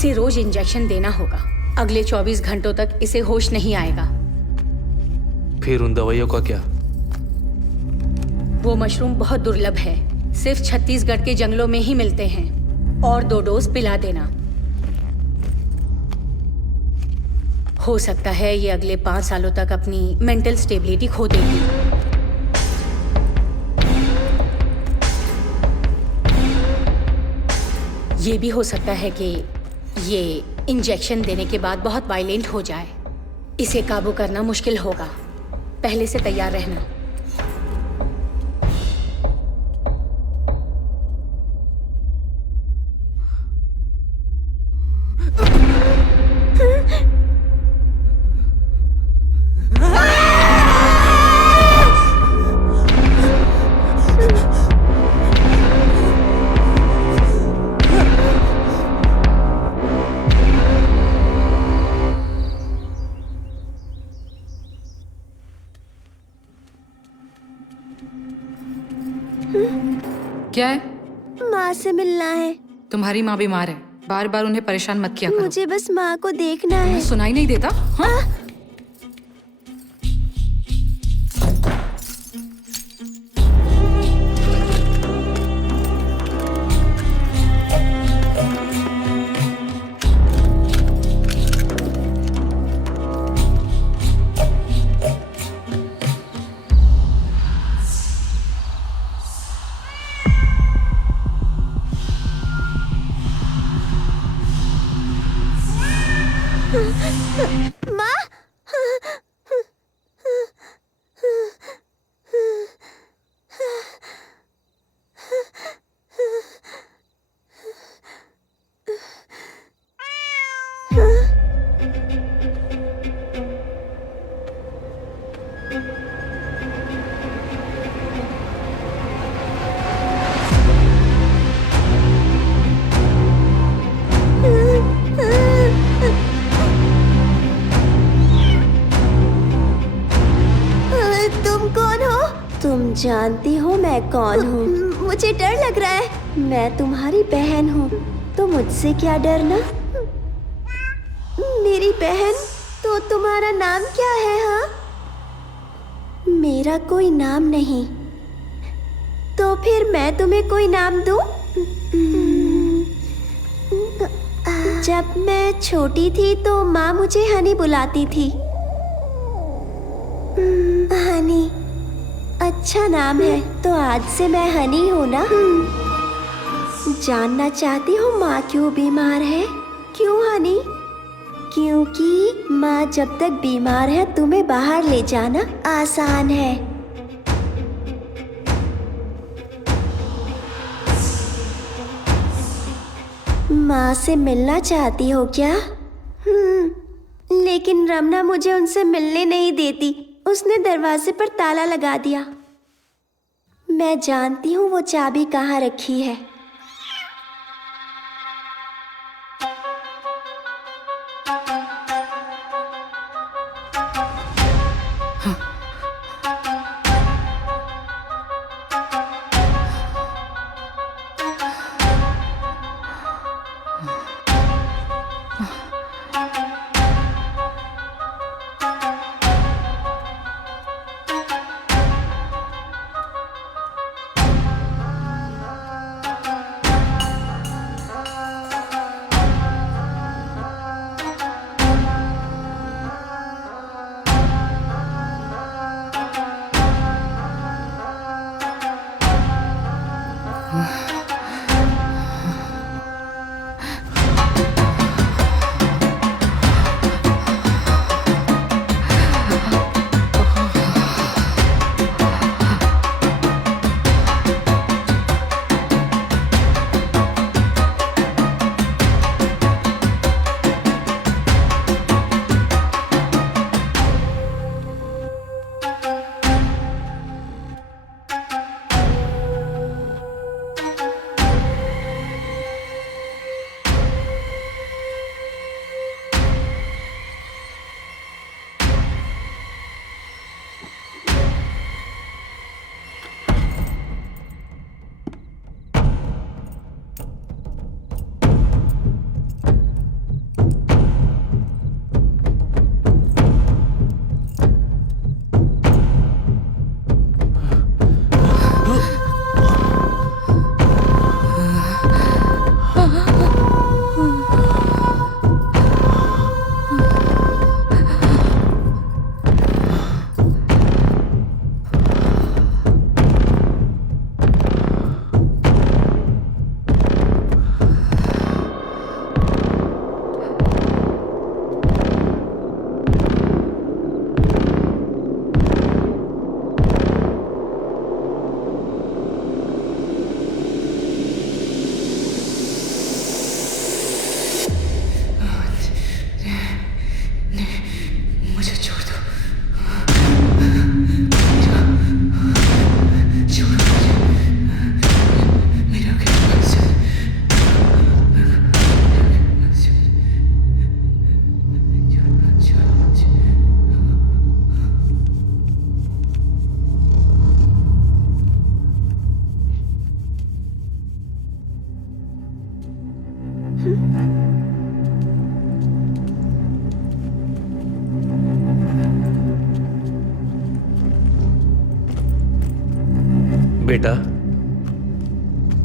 इसे रोज इंजेक्शन देना होगा। अगले 24 घंटों तक इसे होश नहीं आएगा। फिर उन दवाइयों का क्या? वो मशरूम बहुत दुर्लभ है, सिर्फ छत्तीसगढ़ के जंगलों में ही मिलते हैं। और 2 डोज पिला देना। हो सकता है ये अगले 5 सालों तक अपनी मेंटल स्टेबिलिटी खो देगी। ये भी हो सकता है कि ये इंजेक्शन देने के बाद बहुत वायलेंट हो जाए। इसे काबू करना मुश्किल होगा। पहले से तैयार रहना। क्या है? माँ से मिलना है। तुम्हारी माँ बीमार है, बार बार उन्हें परेशान मत किया करो। मुझे बस माँ को देखना है। सुनाई नहीं देता? हाँ? माँ, तुम जानती हो मैं कौन हूँ? मुझे डर लग रहा है। मैं तुम्हारी बहन हूँ, तो मुझसे क्या डरना? मेरी बहन, तो तुम्हारा नाम क्या है? हाँ, मेरा कोई नाम नहीं। तो फिर मैं तुम्हें कोई नाम दूँ? जब मैं छोटी थी तो माँ मुझे हनी बुलाती थी। हनी अच्छा नाम है, तो आज से मैं हनी हूँ ना? जानना चाहती हो माँ क्यों बीमार है? क्यों हनी? क्योंकि माँ जब तक बीमार है तुम्हें बाहर ले जाना आसान है। माँ से मिलना चाहती हो क्या? लेकिन रमना मुझे उनसे मिलने नहीं देती। उसने दरवाजे पर ताला लगा दिया। मैं जानती हूँ वो चाबी कहाँ रखी है। बेटा,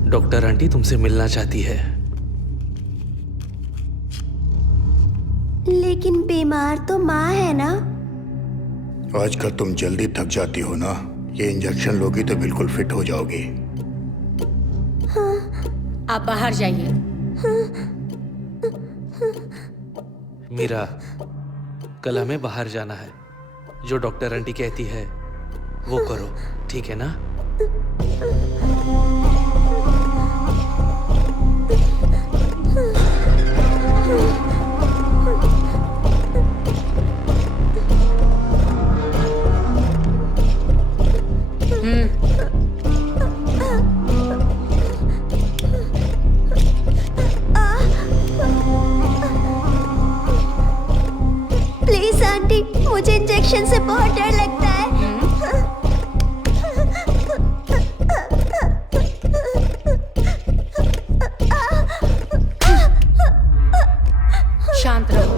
डॉक्टर आंटी तुमसे मिलना चाहती है। लेकिन बीमार तो माँ है ना। आजकल तुम जल्दी थक जाती हो ना। ये इंजेक्शन लोगी तो बिल्कुल फिट हो जाओगी। आप बाहर जाइए। मीरा, कल हमें बाहर जाना है। जो डॉक्टर आंटी कहती है वो करो, ठीक है ना? प्लीज आंटी, मुझे इंजेक्शन से बहुत डर लगता है। शांत रहो।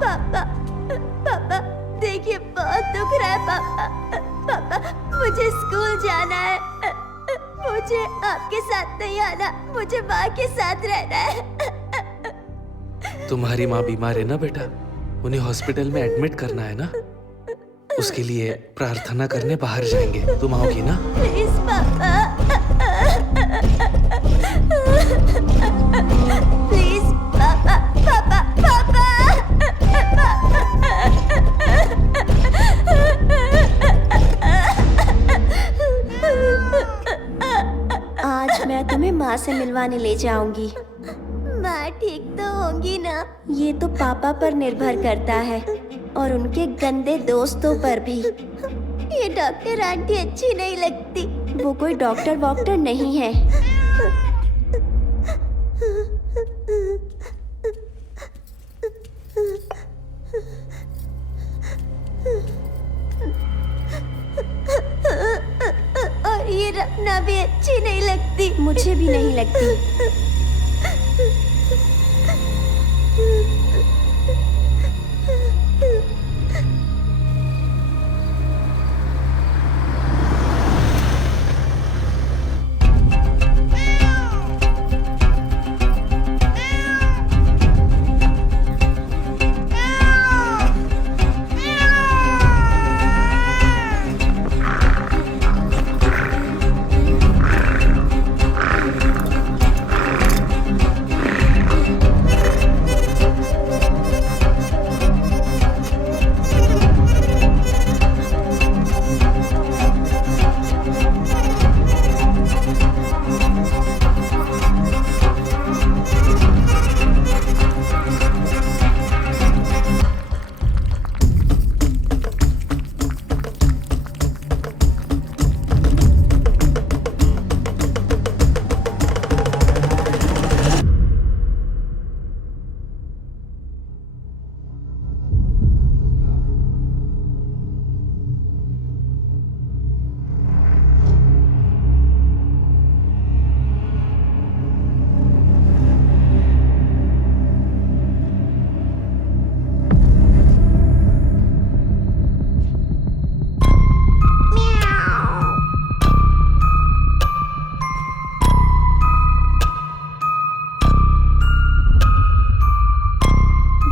पापा, पापा, देखिए बहुत दुख रहा है पापा। पापा, मुझे स्कूल जाना है। मुझे आपके साथ नहीं आना, मुझे माँ के साथ रहना है। तुम्हारी माँ बीमार है ना बेटा, उन्हें हॉस्पिटल में एडमिट करना है ना। उसके लिए प्रार्थना करने बाहर जाएंगे। तुम आओगी ना? प्लीज पापा, प्लीज पापा, पापा, पापा। आज मैं तुम्हें माँ से मिलवाने ले जाऊंगी। माँ ठीक तो होंगी ना? ये तो पापा पर निर्भर करता है और उनके गंदे दोस्तों पर भी। ये डॉक्टर आंटी अच्छी नहीं लगती। वो कोई डॉक्टर वॉक्टर नहीं है। और ये रखना भी अच्छी नहीं लगती। मुझे भी नहीं लगती।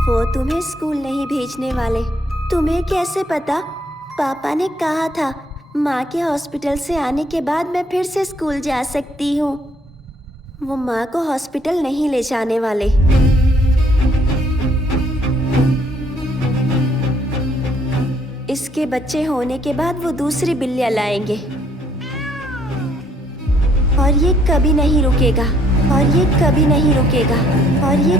वो तुम्हें स्कूल नहीं भेजने वाले। तुम्हें कैसे पता? पापा ने कहा था माँ के हॉस्पिटल से आने के बाद मैं फिर से स्कूल जा सकती हूँ। वो माँ को हॉस्पिटल नहीं ले जाने वाले। इसके बच्चे होने के बाद वो दूसरी बिल्लियाँ लाएंगे। और ये कभी नहीं रुकेगा, और ये कभी नहीं रुकेगा, और ये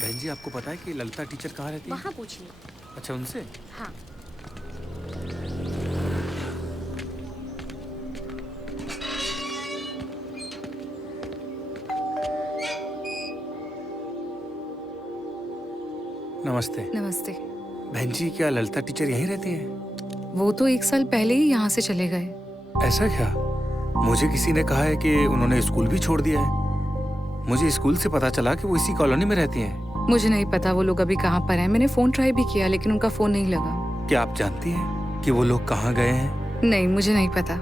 बहन जी, आपको पता है कि ललिता टीचर कहाँ रहती है? वहाँ पूछिए। अच्छा, उनसे? हाँ। नमस्ते। नमस्ते। बहन जी, क्या ललिता टीचर यहीं रहती हैं? वो तो 1 साल पहले ही यहाँ से चले गए। ऐसा क्या? मुझे किसी ने कहा है कि उन्होंने स्कूल भी छोड़ दिया है। मुझे स्कूल से पता चला कि वो इसी कॉलोनी में रहती हैं। मुझे नहीं पता वो लोग अभी कहाँ पर हैं। मैंने फोन ट्राई भी किया लेकिन उनका फोन नहीं लगा। क्या आप जानती हैं कि वो लोग कहाँ गए हैं? नहीं, मुझे नहीं पता।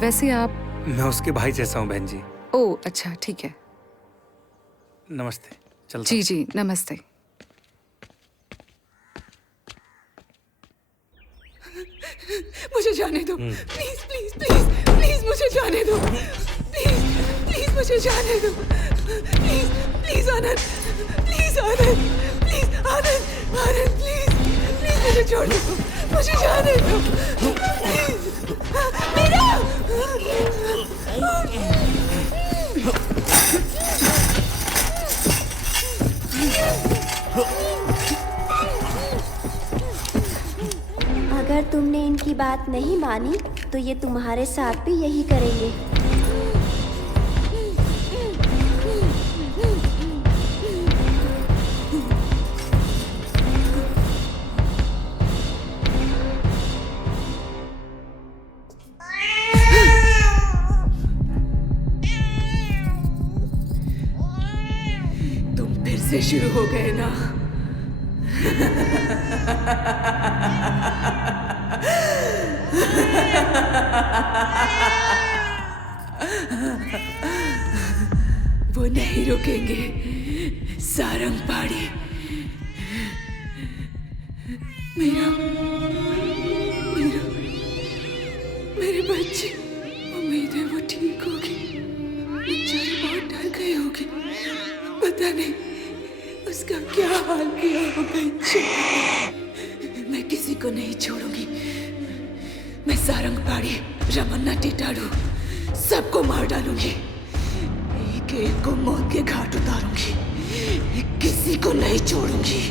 वैसे आप? मैं उसके भाई जैसा हूँ बहन जी। ओह अच्छा, ठीक है। नमस्ते। चलता जी जी, नमस्ते। मुझे जाने दो, प्लीज प्लीज प्लीज प्लीज मुझे जाने दो, प्लीज प्लीज मुझे जाने दो, please please Anand, please Anand, please Anand, Anand please please मुझे छोड़ दो, मुझे जाने दो, प्लीज मेरा। अगर तुमने इनकी बात नहीं मानी तो ये तुम्हारे साथ भी यही करेंगे। तुम फिर से शुरू हो गए ना? वो नहीं रुकेंगे, सारंगपाड़ी। मेरा मेरा मेरे बच्चे, उम्मीद है वो ठीक होगी। बेचारे बहुत डर गए होंगे, पता नहीं उसका क्या हाल किया होगा। मैं किसी को नहीं छोड़ूंगी। मैं सारंगपाड़ी, रमन्ना टिटाड़ू सबको मार डालूंगी। एक एक को मौत के घाट उतारूंगी, किसी को नहीं छोड़ूंगी।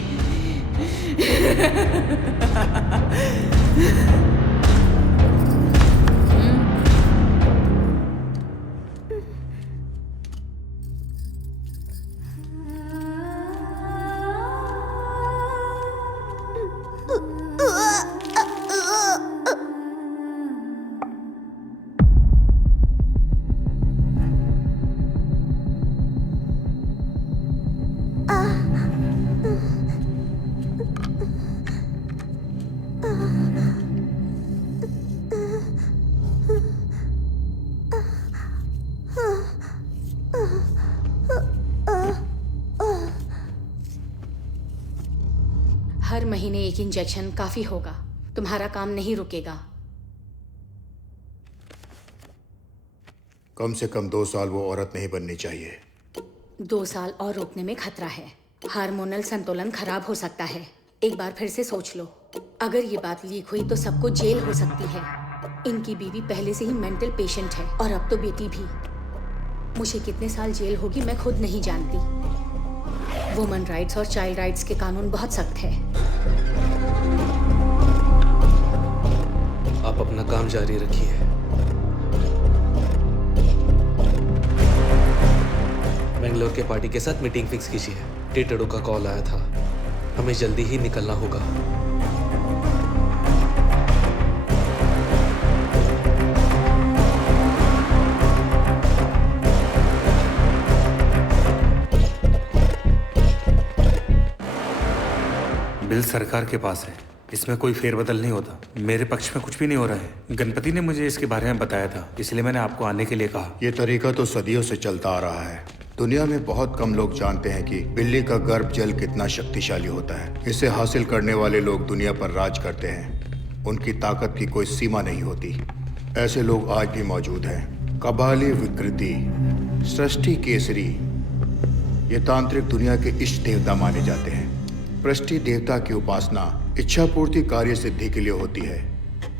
हर महीने एक इंजेक्शन काफी होगा। तुम्हारा काम नहीं रुकेगा। कम से कम 2 साल वो औरत नहीं बननी चाहिए। 2 साल और रोकने में खतरा है। हार्मोनल संतुलन खराब हो सकता है। एक बार फिर से सोच लो। अगर ये बात लीक हुई तो सबको जेल हो सकती है। इनकी बीवी पहले से ही मेंटल पेशेंट है और अब तो बेटी भी। मुझे कितने साल जेल होगी मैं खुद नहीं जानती। वुमन राइट्स और चाइल्ड राइट्स के कानून बहुत सख्त है। आप अपना काम जारी रखिए। बेंगलोर के पार्टी के साथ मीटिंग फिक्स कीजिए। टिटड़ू का कॉल आया था, हमें जल्दी ही निकलना होगा। बिल सरकार के पास है, इसमें कोई फेरबदल नहीं होता। मेरे पक्ष में कुछ भी नहीं हो रहा है। गणपति ने मुझे इसके बारे में बताया था, इसलिए मैंने आपको आने के लिए कहा। ये तरीका तो सदियों से चलता आ रहा है। दुनिया में बहुत कम लोग जानते हैं कि बिल्ली का गर्भ जल कितना शक्तिशाली होता है। इसे हासिल करने वाले लोग दुनिया पर राज करते हैं। उनकी ताकत की कोई सीमा नहीं होती। ऐसे लोग आज भी मौजूद हैं। कबाली विकृति, सृष्टि केसरी, ये तांत्रिक दुनिया के इष्ट देवता माने जाते हैं। पृष्टि देवता की उपासना इच्छा पूर्ति कार्य सिद्धि के लिए होती है।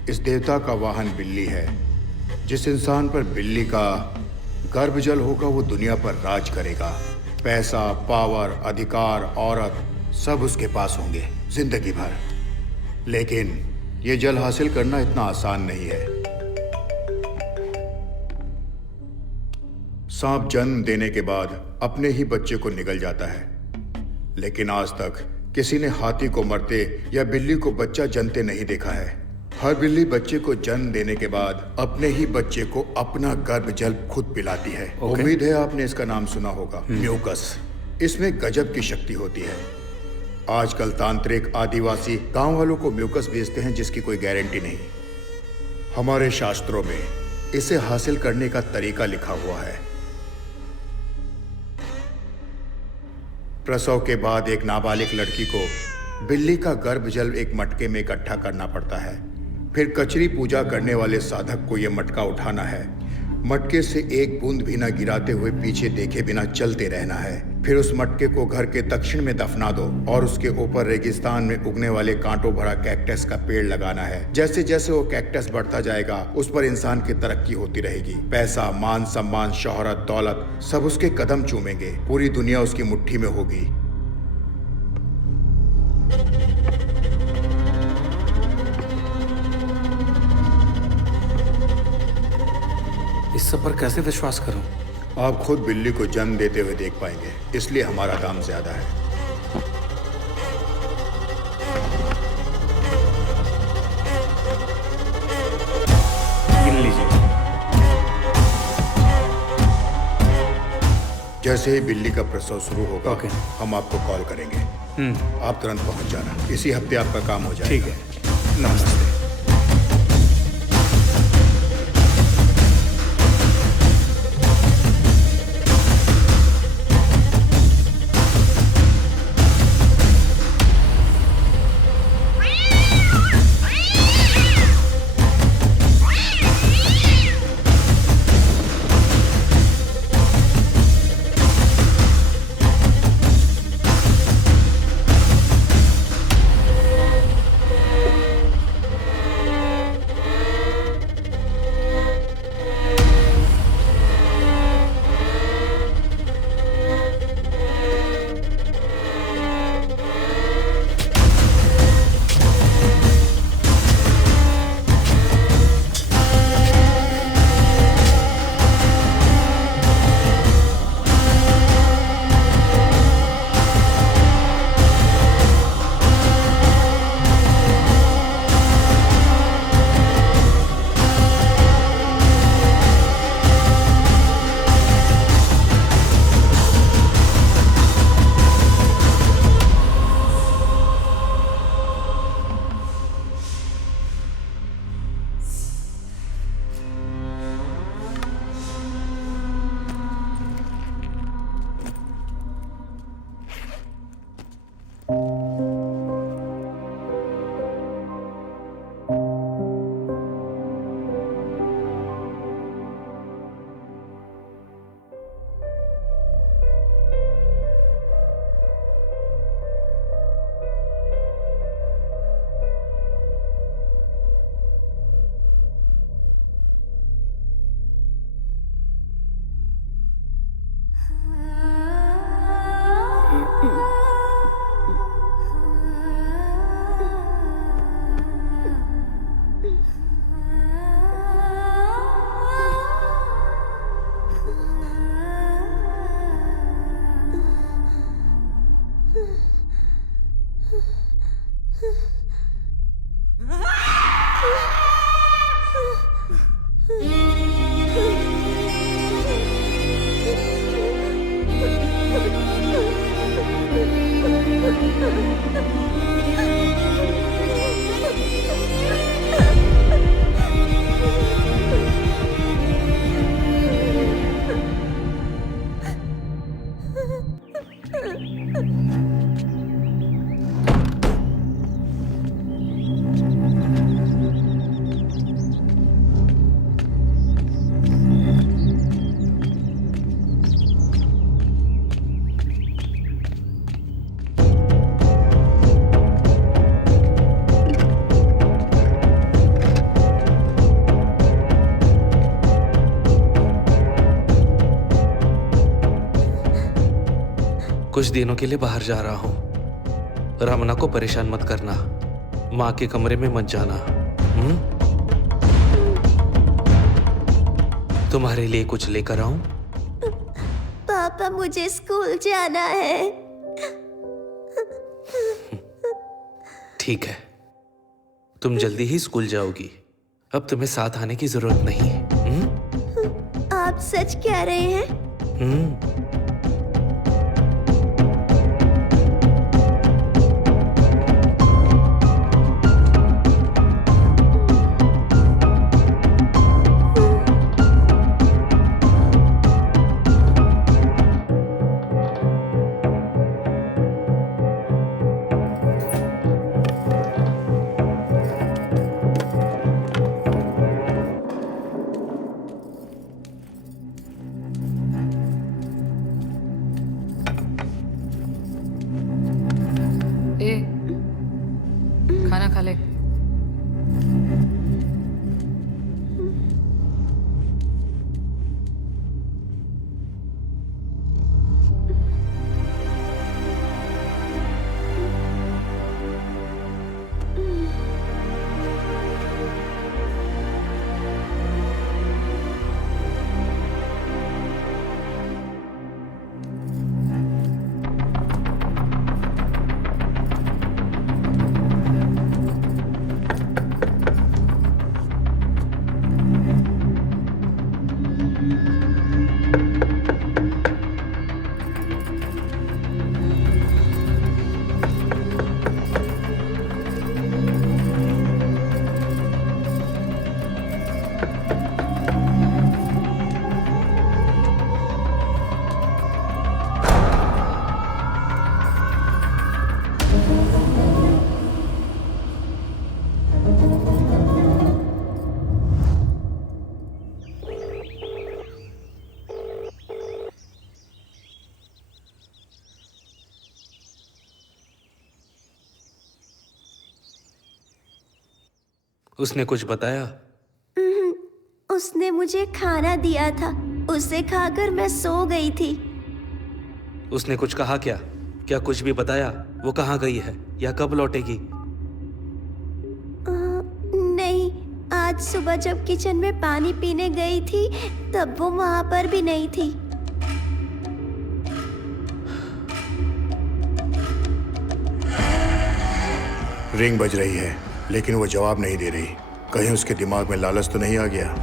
इस देवता का वाहन बिल्ली है। जिस इंसान पर बिल्ली का गर्भजल होगा वो दुनिया पर राज करेगा। पैसा, पावर, अधिकार, औरत सब उसके पास होंगे जिंदगी भर। लेकिन ये जल हासिल करना इतना आसान नहीं है। सांप जन्म देने के बाद अपने ही बच्चे को निगल जाता है, लेकिन आज तक किसी ने हाथी को मरते या बिल्ली को बच्चा जनते नहीं देखा है। हर बिल्ली बच्चे को जन्म देने के बाद अपने ही बच्चे को अपना गर्भ जल खुद पिलाती है। उम्मीद है आपने इसका नाम सुना होगा, म्यूकस। इसमें गजब की शक्ति होती है। आजकल तांत्रिक आदिवासी गांव वालों को म्यूकस बेचते हैं जिसकी कोई गारंटी नहीं। हमारे शास्त्रों में इसे हासिल करने का तरीका लिखा हुआ है। प्रसव के बाद एक नाबालिग लड़की को बिल्ली का गर्भ जल एक मटके में इकट्ठा करना पड़ता है। फिर कचरी पूजा करने वाले साधक को यह मटका उठाना है। मटके से एक बूंद भी न गिराते हुए पीछे देखे बिना चलते रहना है। फिर उस मटके को घर के दक्षिण में दफना दो और उसके ऊपर रेगिस्तान में उगने वाले कांटों भरा कैक्टस का पेड़ लगाना है। जैसे जैसे वो कैक्टस बढ़ता जाएगा उस पर इंसान की तरक्की होती रहेगी। पैसा, मान सम्मान, शोहरत, दौलत सब उसके कदम चूमेंगे। पूरी दुनिया उसकी मुट्ठी में होगी। इस सब पर कैसे विश्वास करूं? आप खुद बिल्ली को जन्म देते हुए देख पाएंगे, इसलिए हमारा दाम ज्यादा है। गिन लीजिए। जैसे ही बिल्ली का प्रसव शुरू होगा ओके। हम आपको कॉल करेंगे। आप तुरंत पहुंच जाना। इसी हफ्ते आपका काम हो जाएगा। ठीक है। नमस्ते। कुछ दिनों के लिए बाहर जा रहा हूँ। रमना को परेशान मत करना। माँ के कमरे में मत जाना। तुम्हारे लिए कुछ लेकर आऊं? पापा, मुझे स्कूल जाना है। ठीक है, तुम जल्दी ही स्कूल जाओगी। अब तुम्हें साथ आने की जरूरत नहीं है। आप सच कह रहे हैं? खाना खा ले। उसने कुछ बताया? उसने मुझे खाना दिया था, उसे खाकर मैं सो गई थी। उसने कुछ कहा क्या? क्या कुछ भी बताया? वो कहाँ गई है या कब लौटेगी? नहीं, आज सुबह जब किचन में पानी पीने गई थी तब वो वहां पर भी नहीं थी। रिंग बज रही है लेकिन वो जवाब नहीं दे रही। कहीं उसके दिमाग में लालच तो नहीं आ गया?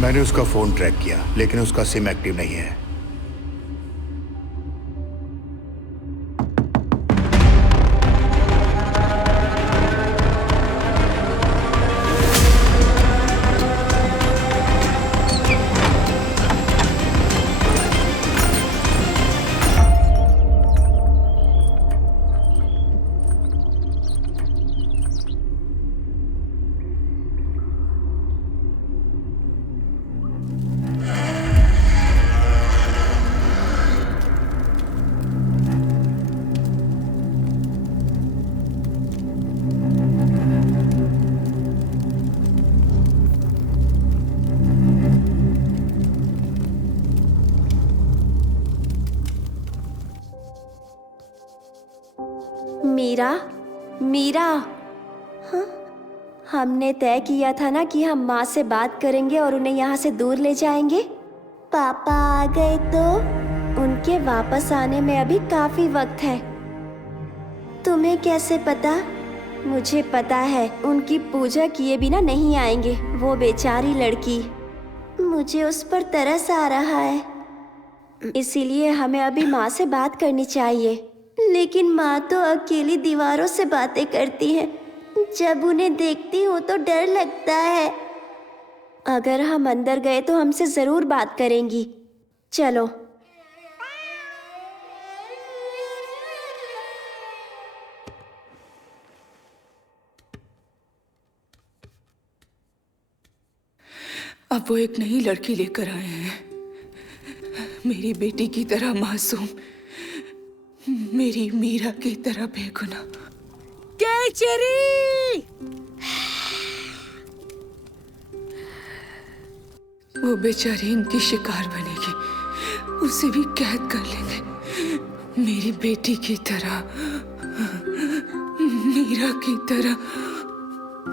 मैंने उसका फोन ट्रैक किया लेकिन उसका सिम एक्टिव नहीं है। मीरा, हाँ? हमने तय किया था ना कि हम माँ से बात करेंगे और उन्हें यहाँ से दूर ले जाएंगे। पापा आ गए तो उनके वापस आने में अभी काफी वक्त है। तुम्हें कैसे पता? मुझे पता है उनकी पूजा किए बिना नहीं आएंगे। वो बेचारी लड़की, मुझे उस पर तरस आ रहा है। इसीलिए हमें अभी माँ से बात करनी चाहिए। लेकिन माँ तो अकेली दीवारों से बातें करती है। जब उन्हें देखती हूँ तो डर लगता है। अगर हम अंदर गए तो हमसे जरूर बात करेंगी। चलो। अब वो एक नई लड़की लेकर आए हैं, मेरी बेटी की तरह मासूम, मेरी मीरा की तरह बेगुनाह। केचरी! वो बेचारी इनकी शिकार बनेगी, उसे भी कैद कर लेंगे, मेरी बेटी की तरह, मीरा की तरह।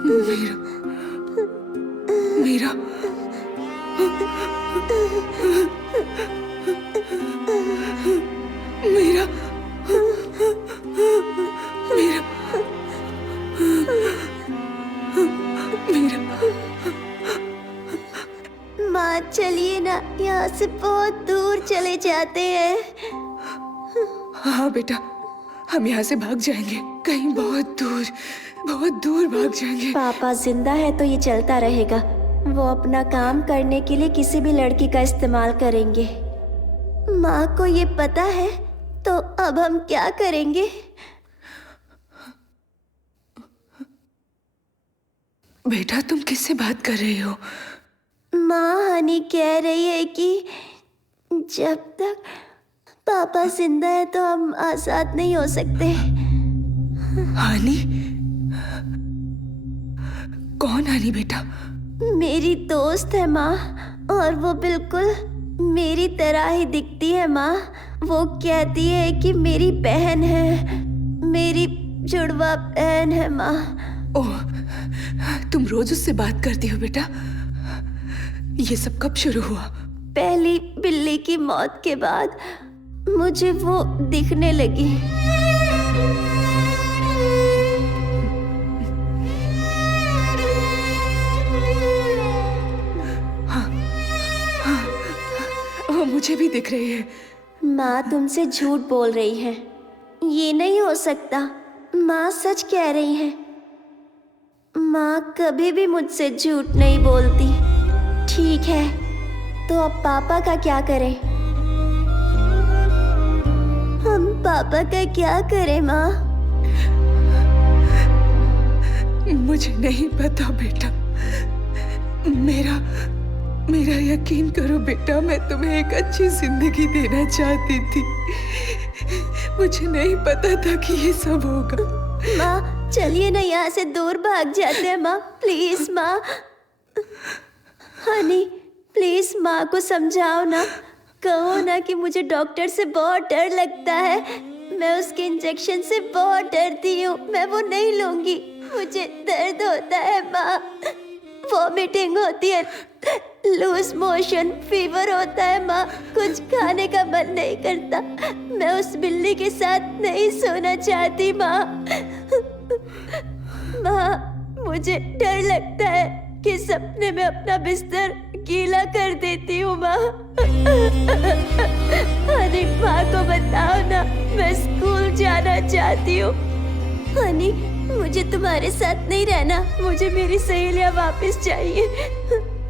मीरा, मीरा, मीरा, मीरा, मीरा। माँ चलिए ना, यहाँ से बहुत दूर चले जाते हैं। हाँ बेटा, हम यहाँ से भाग जाएंगे, कहीं बहुत दूर भाग जाएंगे। पापा जिंदा है तो ये चलता रहेगा। वो अपना काम करने के लिए किसी भी लड़की का इस्तेमाल करेंगे। माँ को ये पता है तो अब हम क्या करेंगे? बेटा तुम किससे बात कर रही हो? माँ हनी कह रही है कि जब तक पापा जिंदा है तो हम आजाद नहीं हो सकते। हानी? कौन हानी बेटा? मेरी दोस्त है माँ, और वो बिल्कुल मेरी तरह ही दिखती है माँ। वो कहती है कि मेरी बहन है, मेरी जुड़वा बहन है माँ। ओह, तुम रोज उससे बात करती हो बेटा? ये सब कब शुरू हुआ? पहली बिल्ली की मौत के बाद मुझे वो दिखने लगी। वो मुझे भी दिख रही है। माँ तुमसे झूठ बोल रही है, ये नहीं हो सकता। माँ सच कह रही है। माँ कभी भी मुझसे झूठ नहीं बोलती। ठीक है, तो अब पापा का क्या करें? हम पापा का क्या करें माँ? मुझे नहीं पता बेटा। मेरा यकीन करो बेटा, मैं तुम्हें एक अच्छी जिंदगी देना चाहती थी। मुझे नहीं पता था कि ये सब होगा। माँ चलिए ना, यहाँ से दूर भाग जाते हैं माँ। प्लीज माँ। हनी प्लीज माँ को समझाओ ना। कहो ना कि मुझे डॉक्टर से बहुत डर लगता है। मैं उसके इंजेक्शन से बहुत डरती हूँ। मैं वो नहीं लूंगी। मुझे दर्द होता है माँ, वॉमिटिंग होती है, लूज मोशन, फीवर होता है माँ। कुछ खाने का मन नहीं करता। मैं उस बिल्ली के साथ नहीं सोना चाहती माँ। माँ मुझे डर लगता है कि सपने में अपना बिस्तर गीला कर देती हूँ माँ। हनी माँ को बताओ ना, मैं स्कूल जाना चाहती हूँ। हनी मुझे तुम्हारे साथ नहीं रहना। मुझे मेरी सहेलियाँ वापस चाहिए।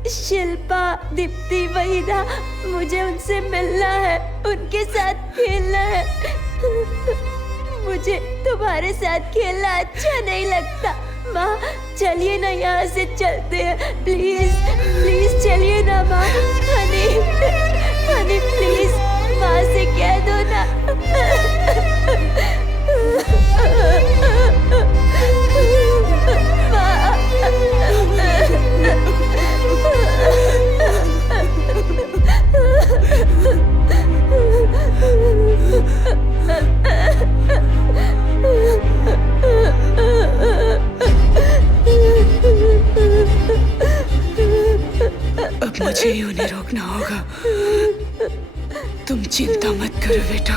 शिल्पा, दीप्ति, वहीदा, मुझे उनसे मिलना है, उनके साथ खेलना है। मुझे तुम्हारे साथ खेलना अच्छा नहीं लगता। माँ चलिए ना, यहाँ से चलते हैं। प्लीज प्लीज चलिए ना माँ। हनी हनी प्लीज माँ से कह दो ना। अब मुझे ही उन्हें रोकना होगा। तुम चिंता मत करो बेटा।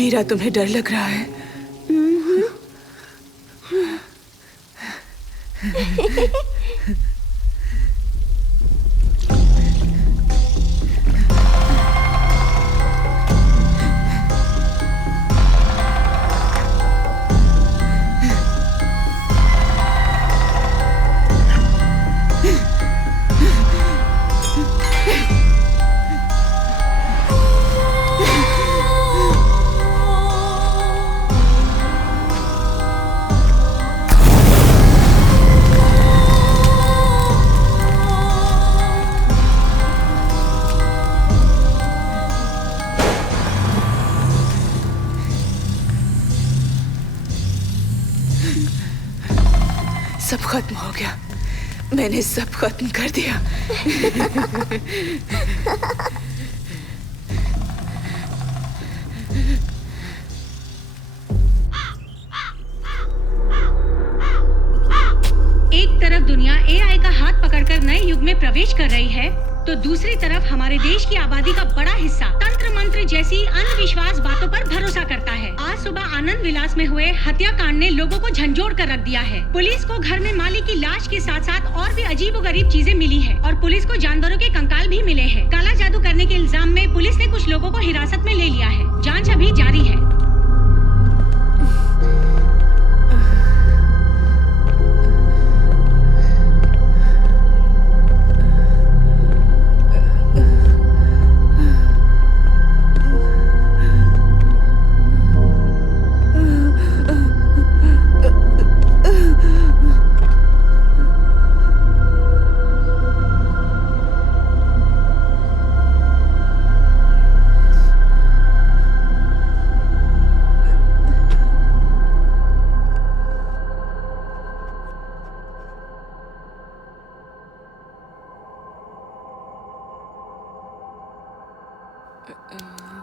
मीरा, तुम्हें डर लग रहा है? सब खत्म हो गया। मैंने सब खत्म कर दिया। नए युग में प्रवेश कर रही है, तो दूसरी तरफ हमारे देश की आबादी का बड़ा हिस्सा तंत्र मंत्र जैसी अंधविश्वास बातों पर भरोसा करता है। आज सुबह आनंद विलास में हुए हत्याकांड ने लोगों को झंझोड़ कर रख दिया है। पुलिस को घर में मालिक की लाश के साथ साथ और भी अजीबोगरीब चीजें मिली है और पुलिस को जानवरों के कंकाल भी मिले हैं। काला जादू करने के इल्जाम में पुलिस ने कुछ लोगों को हिरासत में ले लिया है। जाँच अभी जारी है।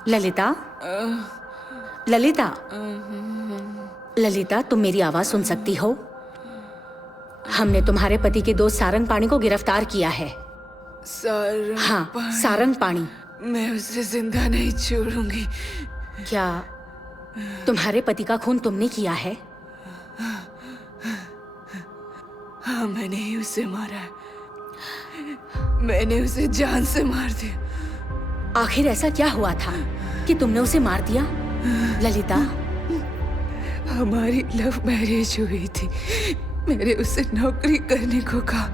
ललिता, ललिता, ललिता, तुम मेरी आवाज सुन सकती हो? हमने तुम्हारे पति के दोस्त सारंग पाणी को गिरफ्तार किया है। हाँ, सारंग पाणी। मैं उसे जिंदा नहीं छोड़ूंगी। क्या तुम्हारे पति का खून तुमने किया है? हाँ, मैंने ही उसे मारा है। मैंने उसे जान से मार दिया। आखिर ऐसा क्या हुआ था कि तुमने उसे मार दिया? ललिता, हमारी लव मैरिज हुई थी। मैंने उसे नौकरी करने को कहा।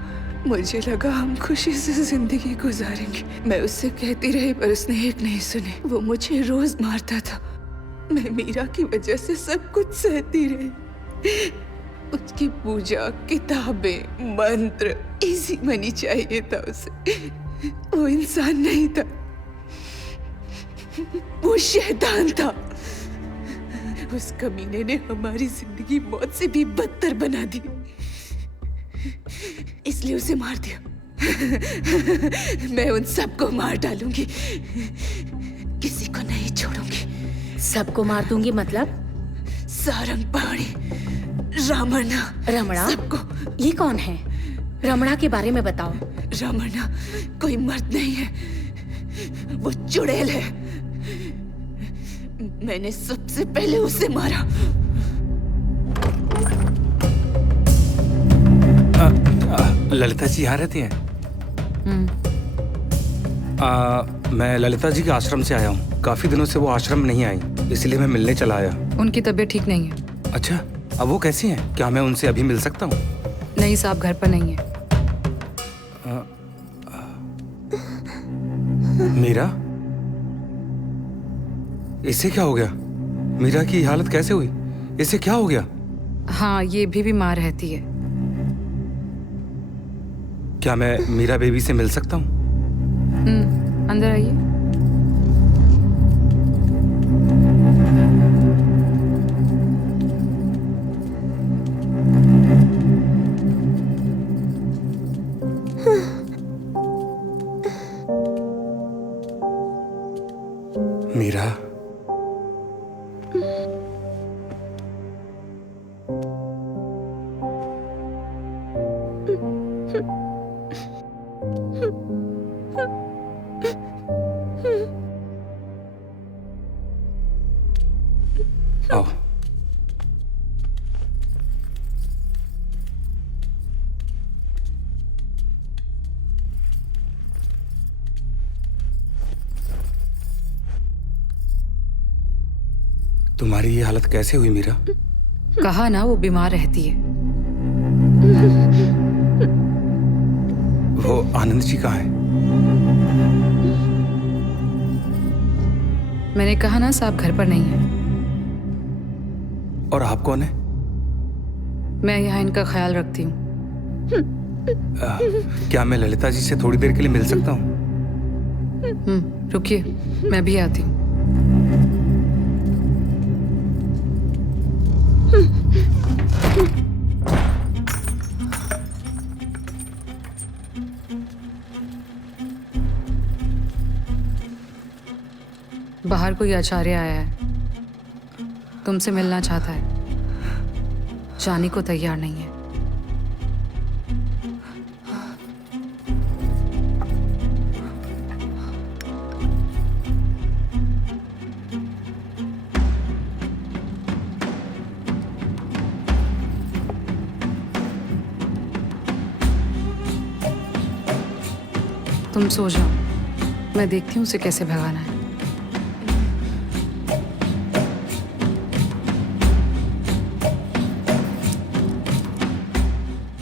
मुझे लगा हम खुशी से जिंदगी गुजारेंगे। मैं उससे कहती रही पर उसने एक नहीं सुनी। वो मुझे रोज मारता था। मैं मीरा की वजह से सब कुछ सहती रही। उसकी पूजा, किताबें, मंत्र, इजी मनी चाहिए था उसे। वो इंसान नहीं था, वो शैतान था। उस कमीने ने हमारी जिंदगी मौत से भी बदतर बना दी, इसलिए उसे मार दिया। मैं उन सबको मार डालूंगी, किसी को नहीं छोड़ूंगी। सबको मार दूंगी मतलब? सारंग पाणी, रमणा। रमणा? सबको। ये कौन है? रमणा के बारे में बताओ। रमणा कोई मर्द नहीं है, वो चुड़ैल है। मैंने सबसे पहले उसे मारा। ललिता जी यहाँ रहती हैं? मैं ललिता जी के आश्रम से आया हूँ। काफी दिनों से वो आश्रम में नहीं आई, इसलिए मैं मिलने चला आया। उनकी तबीयत ठीक नहीं है। अच्छा, अब वो कैसी हैं? क्या मैं उनसे अभी मिल सकता हूँ? नहीं साहब, घर पर नहीं है। मीरा, इसे क्या हो गया? मीरा की हालत कैसे हुई? इसे क्या हो गया? हाँ, ये भी बीमार रहती है। क्या मैं मीरा बेबी से मिल सकता हूँ? अंदर आइए। मीरा, आओ। तुम्हारी ये हालत कैसे हुई मीरा? कहा ना, वो बीमार रहती है। वो आनंद जी कहाँ हैं? मैंने कहा ना साहब, घर पर नहीं है। और आप कौन है? मैं यहाँ इनका ख्याल रखती हूँ। क्या मैं ललिता जी से थोड़ी देर के लिए मिल सकता हूँ? रुकिए, मैं भी आती हूँ। बाहर कोई आचार्य आया है, तुमसे मिलना चाहता है, जाने को तैयार नहीं है। तुम सो जाओ, मैं देखती हूँ उसे कैसे भगाना है।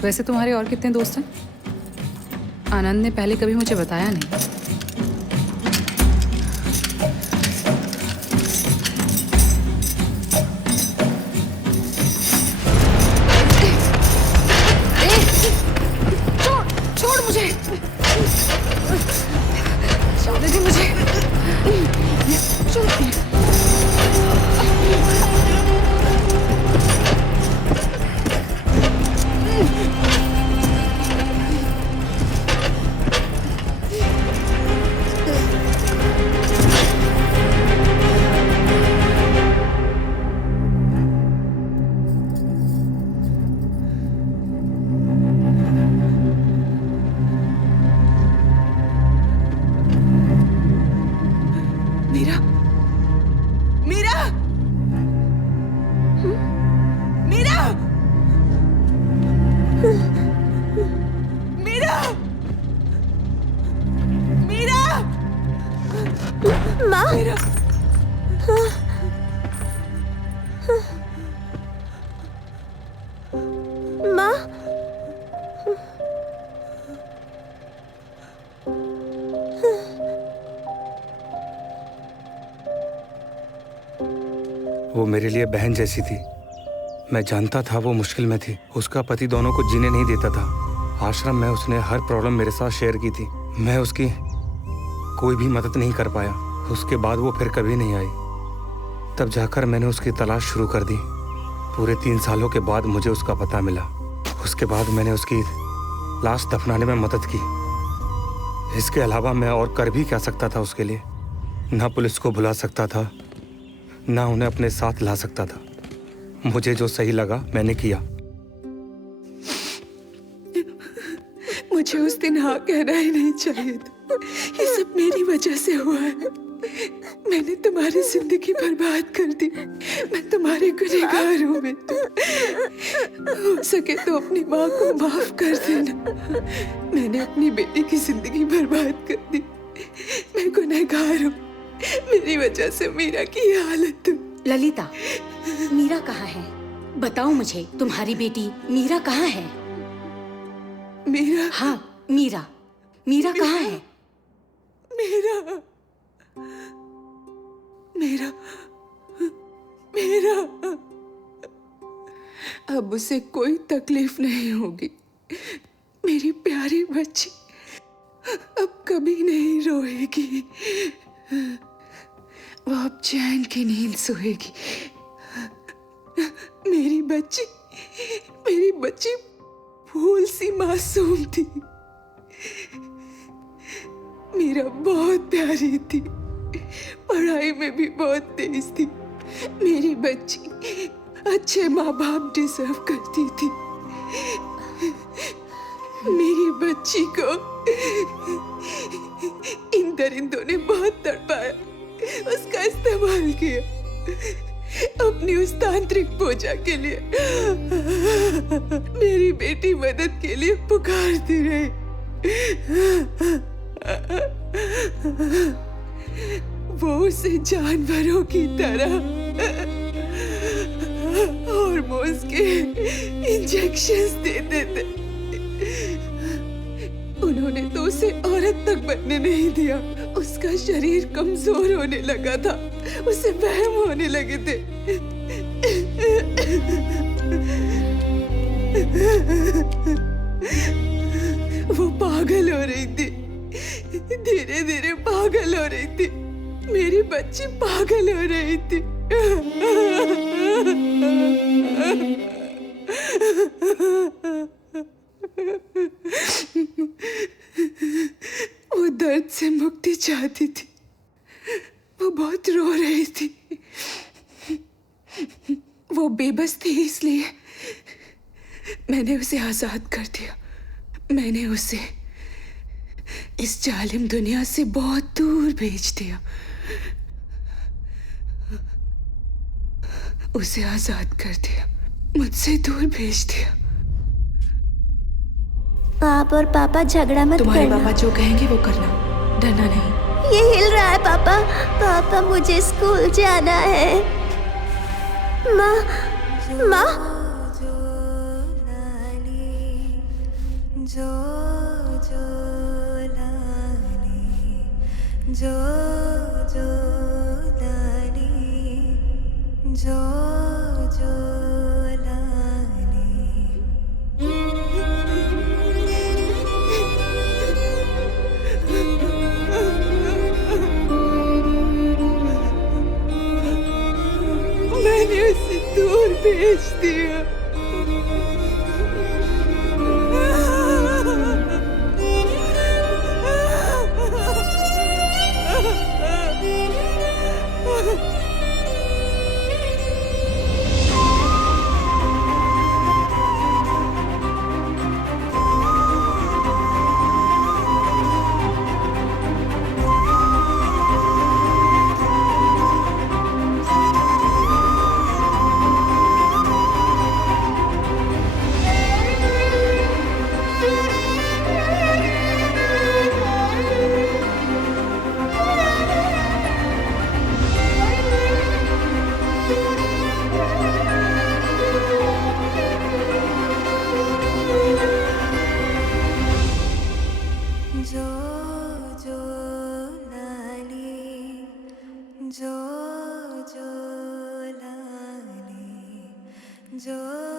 वैसे तुम्हारे और कितने दोस्त हैं? आनंद ने पहले कभी मुझे बताया नहीं। छोड़ मुझे, छोड़ दे मुझे, छोड़। मीरा, मीरा, मीरा, मीरा, मीरा, माँ, मीरा। माँ, वो मेरे लिए बहन जैसी थी। मैं जानता था वो मुश्किल में थी। उसका पति दोनों को जीने नहीं देता था। आश्रम में उसने हर प्रॉब्लम मेरे साथ शेयर की थी। मैं उसकी कोई भी मदद नहीं कर पाया। उसके बाद वो फिर कभी नहीं आई। तब जाकर मैंने उसकी तलाश शुरू कर दी। पूरे 3 सालों के बाद मुझे उसका पता मिला। उसके बाद मैंने उसकी लाश दफनाने में मदद की। इसके अलावा मैं और कर भी क्या सकता था उसके लिए? ना पुलिस को बुला सकता था, ना उन्हें अपने साथ ला सकता था। मुझे जो सही लगा मैंने किया। मुझे उस दिन हाँ कहना ही नहीं चाहिए था। ये सब मेरी वजह से हुआ है। मैंने तुम्हारी जिंदगी बर्बाद कर दी। मैं तुम्हारे गुनहगार हूँ। हो सके तो अपनी माँ को माफ कर देना। मैंने अपनी बेटी की जिंदगी बर्बाद कर दी। मैं गुनहगार हूँ। मेरी वजह से मीरा की ये हालत हुई। ललिता, मीरा कहाँ है? बताओ मुझे, तुम्हारी बेटी मीरा कहाँ है? मीरा? हाँ, मीरा। मीरा कहाँ है? मीरा, मीरा, मीरा। अब उसे कोई तकलीफ नहीं होगी। मेरी प्यारी बच्ची अब कभी नहीं रोएगी। वो अब चैन की नींद सोएगी। मेरी बच्ची फूल सी मासूम थी। मीरा बहुत प्यारी थी। पढ़ाई में भी बहुत तेज थी। मेरी बच्ची अच्छे माँ बाप डिजर्व करती थी। मेरी बच्ची को इन दरिंदों ने बहुत तड़पाया, उसका इस्तेमाल किया अपनी उस तांत्रिक पूजा के लिए। मेरी बेटी मदद के लिए पुकारती रही। वो उसे जानवरों की तरह हार्मोन्स के इंजेक्शंस देते थे। उन्होंने तो उसे औरत तक बनने नहीं दिया। उसका शरीर कमजोर होने लगा था। उसे वहम होने लगे थे। वो पागल हो रही थी। धीरे धीरे पागल हो रही थी। मेरी बच्ची पागल हो रही थी। वो दर्द से मुक्ति चाहती थी। वो बहुत रो रही थी। वो बेबस थी, इसलिए मैंने उसे आजाद कर दिया। मैंने उसे इस जालिम दुनिया से बहुत दूर भेज दिया। उसे आजाद कर दिया, मुझसे दूर भेज दिया। आप और पापा झगड़ा मत तुम्हारे करना। पापा जो कहेंगे वो करना, डरना नहीं। ये हिल रहा है पापा। पापा मुझे स्कूल जाना है। माँ माँ मैंने उसे दूर भेज दिया। जो